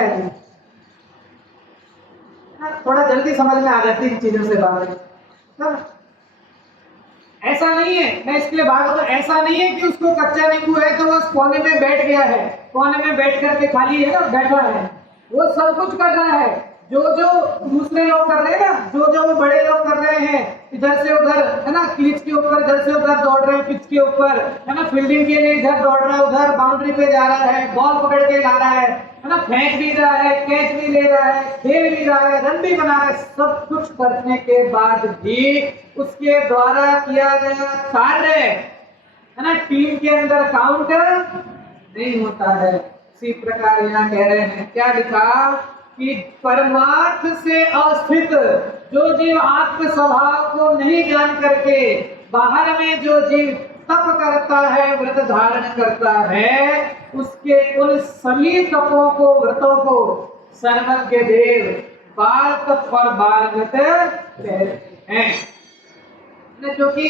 ना, थोड़ा जल्दी समझ में आ जाती इन चीजों से बात। ऐसा नहीं है, मैं इसके लिए बात करूं, ऐसा नहीं है कि उसको कच्चा नींबू है तो वो कोने में बैठ गया है, कोने में बैठ करके खाली है ना बैठा है, वो सब कुछ कर रहा है। जो जो दूसरे लोग कर रहे हैं ना, जो जो बड़े लोग कर रहे हैं, इधर से उधर, है ना, क्रीज के ऊपर इधर से उधर दौड़ रहे हैं, पिच के ऊपर, है ना, फील्डिंग के लिए इधर दौड़ रहा है, उधर बाउंड्री पे जा रहा है, बॉल पकड़ के ला रहा है ना, फेंक भी रहा है, कैच भी ले रहा है, खेल भी रहा है, रन भी बना रहा है, सब कुछ करने के बाद भी उसके द्वारा किया गया कार्य, है ना, टीम के अंदर काउंट नहीं होता है। उसी प्रकार यहाँ कह रहे हैं, क्या लिखा कि परमार्थ से अवस्थित जो जीव आत्म स्वभाव को नहीं जान करके बाहर में जो जीव तप करता है, व्रत धारण करता है, उसके उन सभी तपों को, व्रतों को सर्वज्ञ देव बाल तप और बाल व्रत कहते हैं। क्योंकि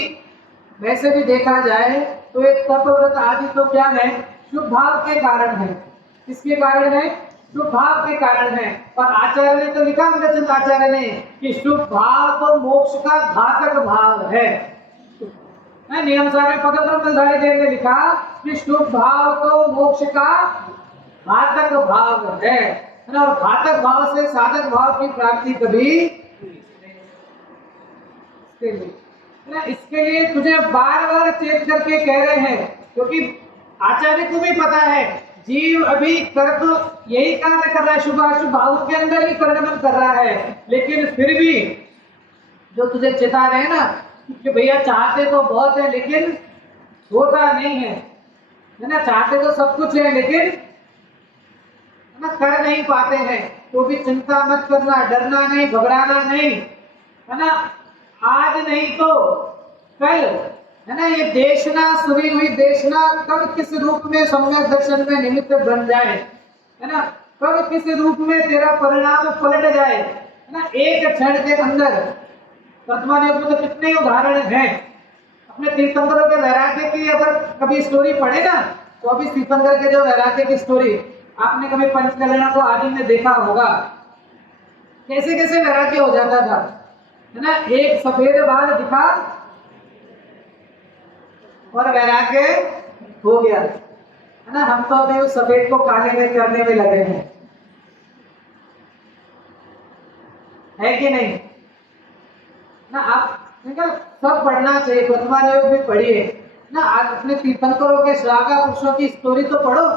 वैसे भी देखा जाए तो एक तप व्रत आदि तो क्या है, शुभ भाव के कारण है। किसके कारण है? शुभ भाव के कारण है। और आचार्य ने तो लिखा, अमृतचंद आचार्य ने, कि शुभ भाव तो मोक्ष का घातक भाव है। नियम सार पद ब्रह्मधारी देव ने लिखा कि शुभ भाव तो मोक्ष का घातक भाव है। और घातक भाव से साधक भाव की प्राप्ति कभी इसके लिए तुझे बार बार चेत करके कह रहे हैं, क्योंकि आचार्य को भी पता है जीव अभी कर तो यही कार्य कर रहा है, शुभ अशुभ भाव के अंदर ही परिणमन कर रहा है, लेकिन फिर भी जो तुझे चेता रहे ना कि भैया चाहते तो बहुत है लेकिन होता नहीं है ना, चाहते तो सब कुछ है लेकिन ना कर नहीं पाते हैं, तो भी चिंता मत करना, डरना नहीं, घबराना नहीं, है ना। आज नहीं तो कल, है ना, ये देशना, सुनी हुई देशना कब किस रूप में सम्यक दर्शन में निमित्त बन जाए, है ना, कब किस रूप में तेरा परिणाम पलट जाए, है ना, एक क्षण के अंदर। वर्तमान युग में तो कितने उदाहरण हैं। अपने तीर्थंकरों के वैराग्य की अगर कभी स्टोरी पढ़े ना, तो अभी तीर्थंकर के जो वैराग्य की स्टोरी आपने कभी पंचकल्याण को आदि में देखा होगा, कैसे कैसे वैराग्य हो जाता था, है ना। एक सफेद बाल दिखा और वैराग्य हो गया, है ना। हम तो अभी उस सफेद को काले में करने में लगे हैं, है कि नहीं ना। आप सब पढ़ना चाहिए, वर्तमान योग भी पढ़िए ना। आज अपने तीर्थंकरों के श्लाघा पुरुषों की स्टोरी तो पढ़ो,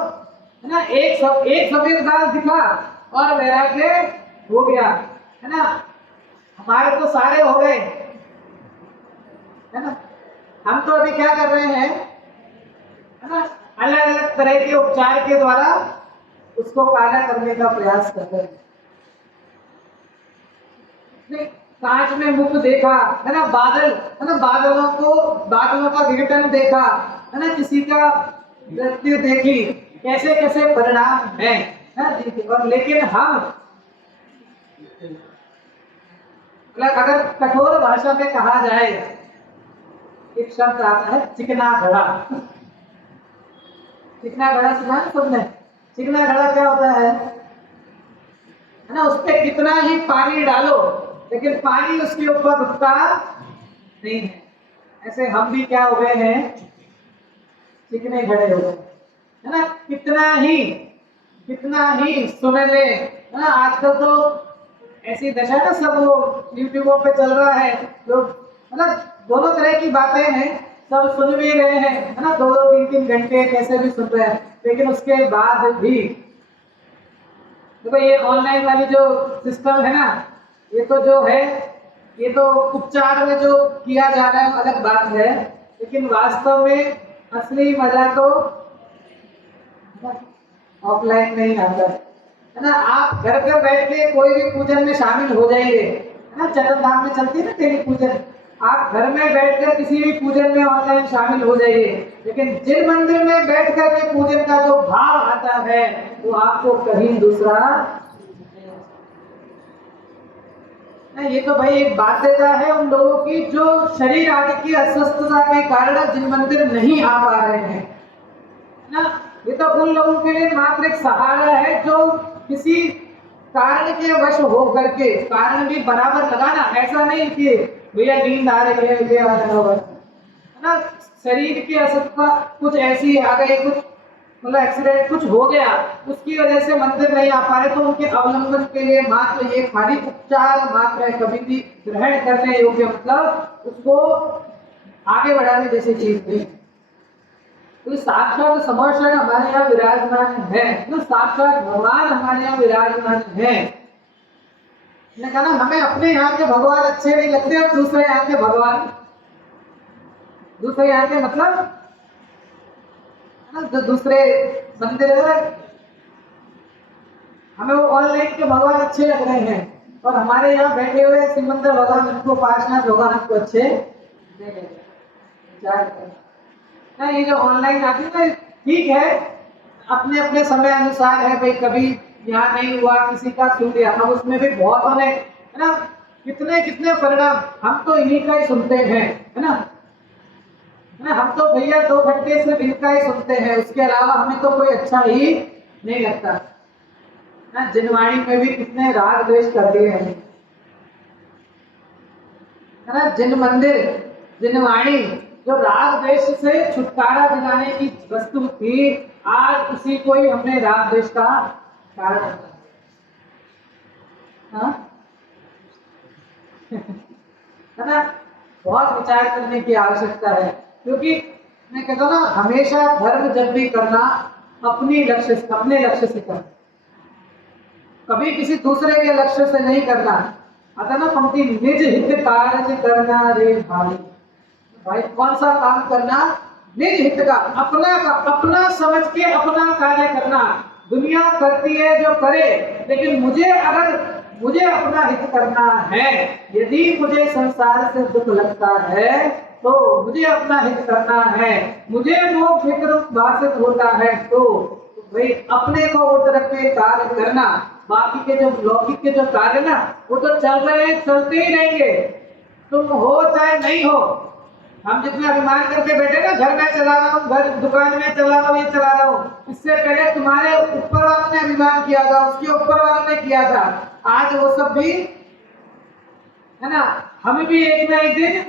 है ना। एक सफेद बाल दिखा और वैराग्य हो गया, है ना। हमारे तो सारे हो गए, है ना। हम तो अभी क्या कर रहे हैं, है ना, अलग अलग तरह के उपचार के द्वारा उसको काला करने का प्रयास कर रहे हैं। कांच में मुख देखा, है ना, बादल, है ना, बादलों का विघटन देखा, है ना, किसी का नृत्य देखी, कैसे कैसे परिणाम है, और लेकिन हम अगर कठोर भाषा में कहा जाए, एक शब्द आता है चिकना घड़ा। चिकना घड़ा सुना है सबने? चिकना घड़ा क्या होता है ना, उस पर कितना ही पानी डालो लेकिन पानी उसके ऊपर रुकता नहीं है। ऐसे हम भी क्या हो गए हैं, चिकने घड़े हो गए, है ना। कितना ही सुन ले, है ना। आजकल तो ऐसी दशा ना, सब वो यूट्यूबों पे चल रहा है, लोग मतलब दोनों तरह की बातें हैं, सब सुन भी रहे हैं, है ना, 2-3 घंटे कैसे भी सुन रहे हैं, लेकिन उसके बाद भी देखो ये ऑनलाइन वाली जो सिस्टम है ना, ये तो जो है, ये तो उपचार में जो किया जा रहा है अलग बात है, लेकिन वास्तव में असली मजा तो ऑफलाइन में ही आता है ना। आप घर पर बैठ के कोई भी पूजन में शामिल हो जाएंगे, है ना। चरण धाम में चलती है ना तेरी पूजन, आप घर में बैठकर किसी भी पूजन में ऑनलाइन शामिल हो जाइए, लेकिन जिन मंदिर में बैठकर के पूजन का जो भाव आता है वो आपको कहीं दूसरा। ये तो भाई एक बाध्यता है उन लोगों की जो शरीर आदि की अस्वस्थता के कारण जिन मंदिर नहीं आ पा रहे हैं ना। ये तो उन लोगों के लिए मात्र एक सहारा है जो किसी कारण के वश हो करके, कारण भी बराबर लगाना, ऐसा नहीं कि भैया नींद आ रही है, ये है ना, शरीर की अस्वस्थता कुछ ऐसी आ गई, कुछ मतलब एक्सीडेंट कुछ हो गया, उसकी वजह से मंदिर नहीं आ पा रहे, तो उनके अवलंबन के लिए मात्र ये खाली उपचार मात्र है, कभी भी ग्रहण करने योग्य, मतलब उसको आगे बढ़ाने जैसी चीज नहीं। तो साक्षात समर्षण हमारे यहाँ विराजमान है, तो साक्षात भगवान हमारे यहाँ विराजमान है। मैंने कहा ना, हमें अपने यहाँ के भगवान अच्छे नहीं लगते, और दूसरे यहाँ के भगवान, दूसरे यहाँ के मतलब जो दूसरे मंदिर है हमें वो ऑनलाइन के भगवान अच्छे लग रहे हैं और हमारे यहाँ बैठे हुए सिमंदर भगवान हमको पार्शनाथ भगवान हमको अच्छे नहीं लग रहे। विचार करें ना, ये जो ऑनलाइन आती है ना, ठीक है अपने अपने समय अनुसार है भाई, कभी यहाँ नहीं हुआ किसी का सुन लिया, अब उसमें भी बहुत होने है ना, कितने कितने परिणाम हम तो इन्हीं का ही सुनते हैं है ना, हम तो भैया 2 घंटे सिर्फ इनका ही सुनते हैं, उसके अलावा हमें तो कोई अच्छा ही नहीं लगता ना। जिनवाणी में भी कितने राग द्वेष कर दिए हैं है ना। जिन मंदिर जिनवाणी जो राग द्वेष से छुटकारा दिलाने की वस्तु थी, आज उसी को ही हमने राग द्वेष का कारण बनाया। हाँ? है ना, बहुत विचार करने की आवश्यकता है, क्योंकि मैं कहता हूँ ना, हमेशा धर्म जब भी करना अपने लक्ष्य से करना, कभी किसी दूसरे के लक्ष्य से नहीं करना। आता ना पंक्ति, निज हित कार्य करना रे भाई। भाई कौन सा काम करना? निज हित का, अपना समझ के अपना कार्य करना। दुनिया करती है जो करे, लेकिन मुझे अपना हित करना है। यदि मुझे संसार से दुख लगता है तो मुझे अपना हित करना है, मुझे मोक्ष हित भाषित होता है तो भाई अपने को उठ रख के कार्य करना। बाकी के जो लौकिक के जो कार्य ना, वो तो चल रहे हैं, चलते ही रहेंगे, तुम हो चाहे नहीं हो। हम जितने अभिमान करके बैठे ना, घर में चला रहा हूँ, घर दुकान में चला रहा हूँ, ये चला रहा हूँ, इससे पहले तुम्हारे ऊपर वालों ने अभिमान किया था, उसके ऊपर वालों ने किया था। आज वो सब भी है ना, हम भी एक ना एक दिन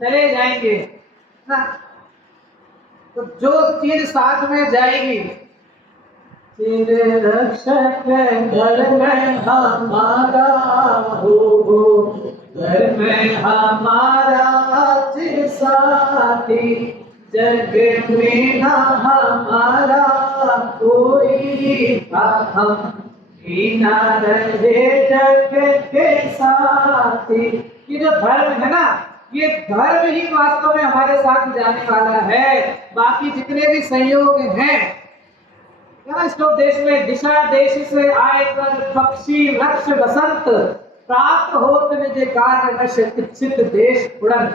चले जाएंगे ना। तो जो चीज साथ में जाएगी, चिर रक्षक घर में हमारा हो, घर में हमारा चिर साथी, जग में ना हमारा कोई, हम भी ना रहे जग के साथी। ये जो धर्म है ना, ये धर्म ही वास्तव में हमारे साथ जाने वाला है। बाकी जितने भी संयोग हैं इस देश में, दिशा देश से आए कर पक्षी वृक्ष बसंत, प्राप्त होत निज कार्य नश इच्छित देश उड़न।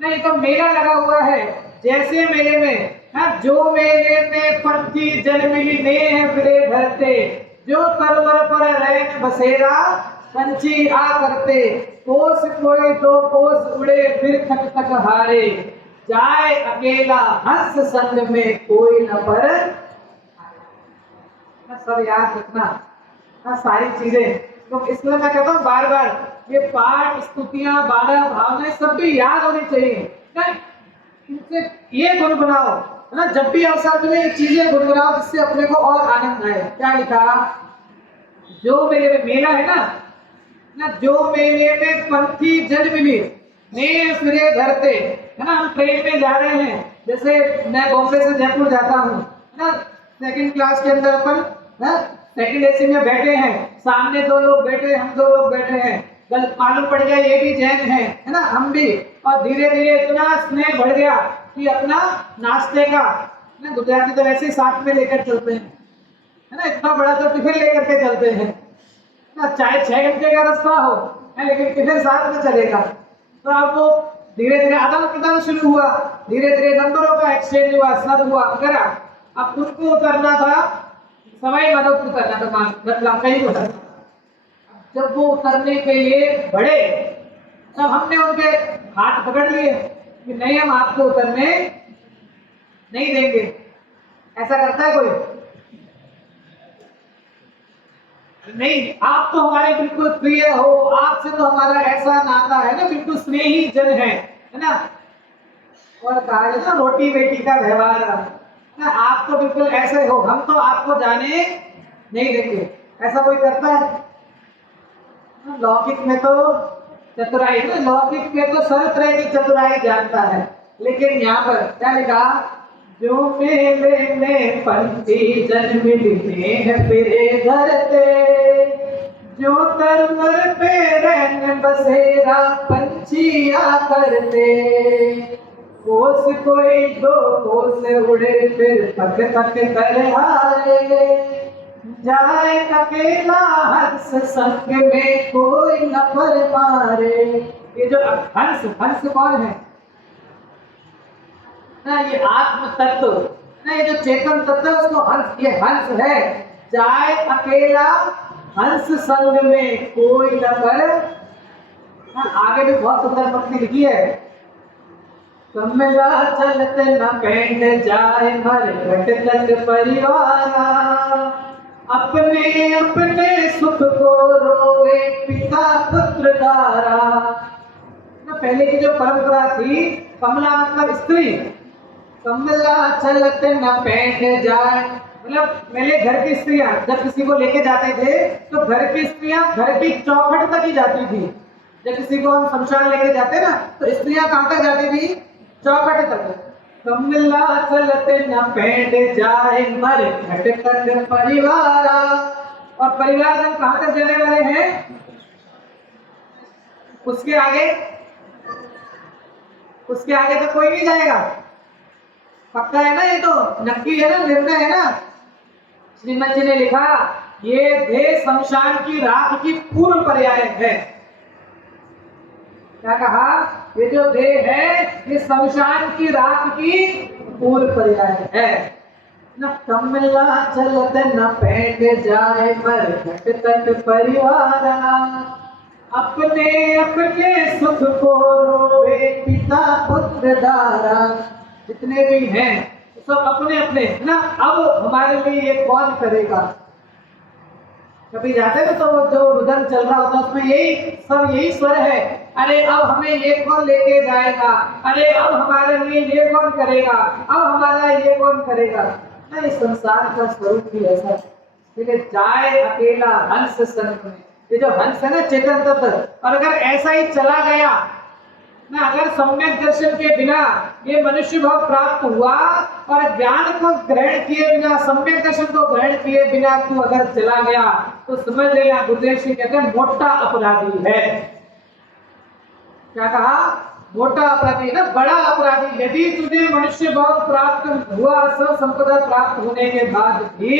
नहीं तो मेला लगा हुआ है, जैसे मेले में जो मेले में पंथी जन्मिली नेह फिरे धरते, जो तरवर पर रैन बसेरा पंछी आ करते, कोस कोई दो कोस उड़े फिर थक थक हारे, जाए अकेला हंस संग में कोई न पर। सब याद रखना सारी चीजें। तो इसलिए मैं कहता हूँ बार बार, ये पाठ स्तुतियां बारह भावनाएं सब भी याद होनी चाहिए। इनसे ये गुनगुनाओ है ना, जब भी अवसर मिले ये चीजें गुनगुनाओ, जिससे अपने को और आनंद आए। क्या लिखा? जो मेले में मेला है ना, जो मेले में पंथी जन मिली ने फिरे धरते, है ना। हम ट्रेन में जा रहे हैं, जैसे मैं बॉम्बे से जयपुर जाता हूँ ना, सेकंड क्लास के अंदर अपन सेकंड एसी में बैठे हैं, सामने 2 लोग बैठे, हम 2 लोग बैठे हैं, कल मालूम पड़ गया ये भी जैन है ना, हम भी। और धीरे धीरे इतना स्नेह बढ़ गया कि अपना नाश्ते का ना, गुजराती तो वैसे ही साथ में लेकर चलते हैं है ना, इतना बड़ा तो टिफिन लेकर के चलते हैं ना, चाहे 6 घंटे का रास्ता हो लेकिन टिफिन साथ में चलेगा। तो अब वो धीरे धीरे आदान प्रदान शुरू हुआ, धीरे धीरे नंबरों का एक्सचेंज हुआ, सब हुआ वगैरह। अब उनको उतरना था, सवाई माधोपुर उतरना था, मतलब कहीं उतर। जब वो उतरने के लिए बढ़े, तब हमने उनके हाथ पकड़ लिए कि नहीं, हम आपको उतरने नहीं देंगे। ऐसा करता है कोई? नहीं, आप तो हमारे बिल्कुल प्रिय हो, आपसे तो हमारा ऐसा नाता है ना, बिल्कुल स्नेही जन है ना। और कहा ना, रोटी बेटी का व्यवहार ना, आप तो बिल्कुल ऐसे हो, हम तो आपको जाने नहीं देंगे। ऐसा कोई करता है? लौकिक में तो चतुराई ना, लौकिक में तो सर्व तरह की चतुराई जानता है, लेकिन यहाँ पर क्या लिखा? जो मेले में पंछी जन मिलते हैं फिरे धरते, जो तरवर पे रैन बसेरा पंछी आ करते, कोस कोई 2 कोस उड़े फिर थक थक कर हारे, जाए अकेला हंस संग में कोई न पर मारे। ये जो हंस, हंस कौन है ना, ये आत्म तत्व ना, ये जो चेतन तत्व है उसको हंस, ये हंस है। जाए अकेला हंस संग में कोई न पर, आगे भी बहुत सुंदर पंक्ति लिखी है। कमला चलते न पैंट जाए मर घट तक परिवारा, अपने अपने सुख को रोए पिता पुत्र दारा। ना पहले की जो परंपरा थी, कमला मतलब स्त्री, कमला चलते न पैंट जाए, मतलब पहले घर की स्त्रियां जब किसी को लेके जाते थे तो घर की स्त्रियां घर की चौखट तक ही जाती थी। जब किसी को हम शमशान लेके जाते ना तो स्त्रियां कहां तक जाती थी, चौखट तक। कमला चलते न पैंट जाए मर घट तक परिवारा, और परिवार जन कहां तक जाने वाले हैं, उसके आगे, उसके आगे तो कोई नहीं जाएगा। पक्का है ना, ये तो नक्की है ना, निर्णय है ना। श्रीमद जी ने लिखा, ये देह शमशान की राख की पूर्व पर्याय है। क्या कहा, ये जो देह है ये शमशान की राख की पूर्व पर्याय है। न कमला चलते न पैंट जाए मर घट तक परिवारा, अपने अपने सुख को रोए पिता पुत्र दारा। जितने भी हैं सब अपने अपने ना, अब हमारे लिए ये कौन करेगा। कभी जाते तो वो जो रुदन चल रहा होता उसमें यही सब, यही स्वर है, अरे अब हमें ये कौन लेके जाएगा, अरे अब हमारे लिए ये कौन करेगा, अब हमारा ये कौन करेगा। नहीं, संसार का स्वरूप ही ऐसा है। जाए अकेला हंस संग में, ये जो हंस है ना चेतन तत्व, और अगर ऐसा ही चला गया ना, अगर सम्यक दर्शन के बिना ये मनुष्य भाव प्राप्त हुआ और ज्ञान को ग्रहण किए बिना, सम्यक दर्शन को ग्रहण किए बिना तू अगर चला गया तो समझ लेना गुरुदेव श्री कहते हैं मोटा अपराधी है। क्या कहा, मोटा अपराधी ना, बड़ा अपराधी। यदि तुझे मनुष्य भाव प्राप्त हुआ, सब संपदा प्राप्त होने के बाद भी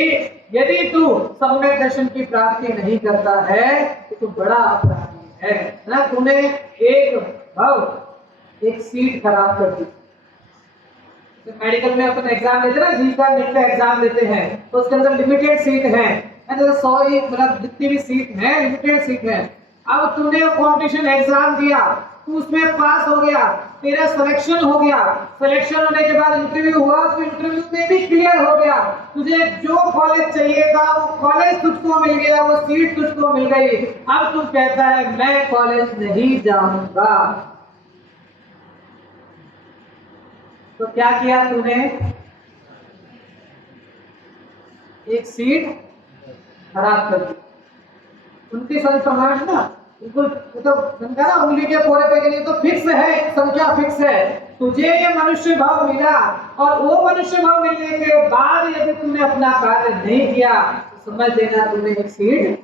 यदि तू सम्यक दर्शन की प्राप्ति नहीं करता है तो तू बड़ा अपराधी है ना। तूने एक सीट खराब कर दी। तो मेडिकल में अपन एग्जाम देते ना, जी का नीट का एग्जाम देते हैं तो उसके अंदर लिमिटेड सीट है, जैसे 100 ही, मतलब जितनी भी सीट है लिमिटेड सीट है। अब तूने कंपटीशन एग्जाम दिया, तू उसमें पास हो गया, तेरा सिलेक्शन हो गया, सिलेक्शन होने के बाद इंटरव्यू हुआ, तो इंटरव्यू में भी क्लियर हो गया, तुझे जो कॉलेज चाहिए था वो कॉलेज तुझको मिल गया, वो सीट तुझको मिल गई। अब तू कहता है मैं कॉलेज नहीं जाऊंगा। तो क्या किया तूने, एक सीट खराब कर दी। उनकी संप्रमाण ना बिल्कुल, तो ना उंगली के कोरे पे के लिए तो फिक्स है, संख्या फिक्स है। तुझे ये मनुष्य भाव मिला और वो मनुष्य भाव मिलने के बाद यदि तूने अपना कार्य नहीं किया तो समझ लेना तूने एक सीट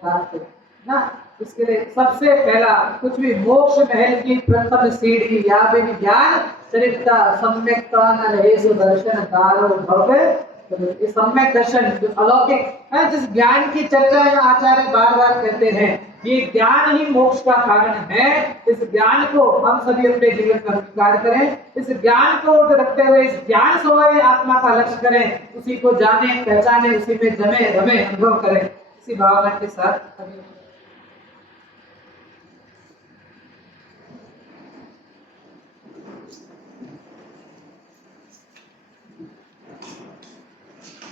खराब कर ना। इसके लिए सबसे पहला कुछ भी मोक्ष महल की प्रथम सीढ़ी या ज्ञान चरित्र सम्यक्ता नरेशु दर्शन कारो भव्य। तो सम्यक दर्शन जो अलौकिक है, जिस ज्ञान की चर्चा में आचार्य बार बार कहते हैं, ये ज्ञान ही मोक्ष का कारण है। इस ज्ञान को हम सभी अपने जीवन में स्वीकार करें, इस ज्ञान को रखते हुए इस ज्ञान स्वभाव आत्मा का लक्ष्य करें, उसी को जाने पहचाने, उसी में जमे रमे अनुभव करें। इसी भावना के साथ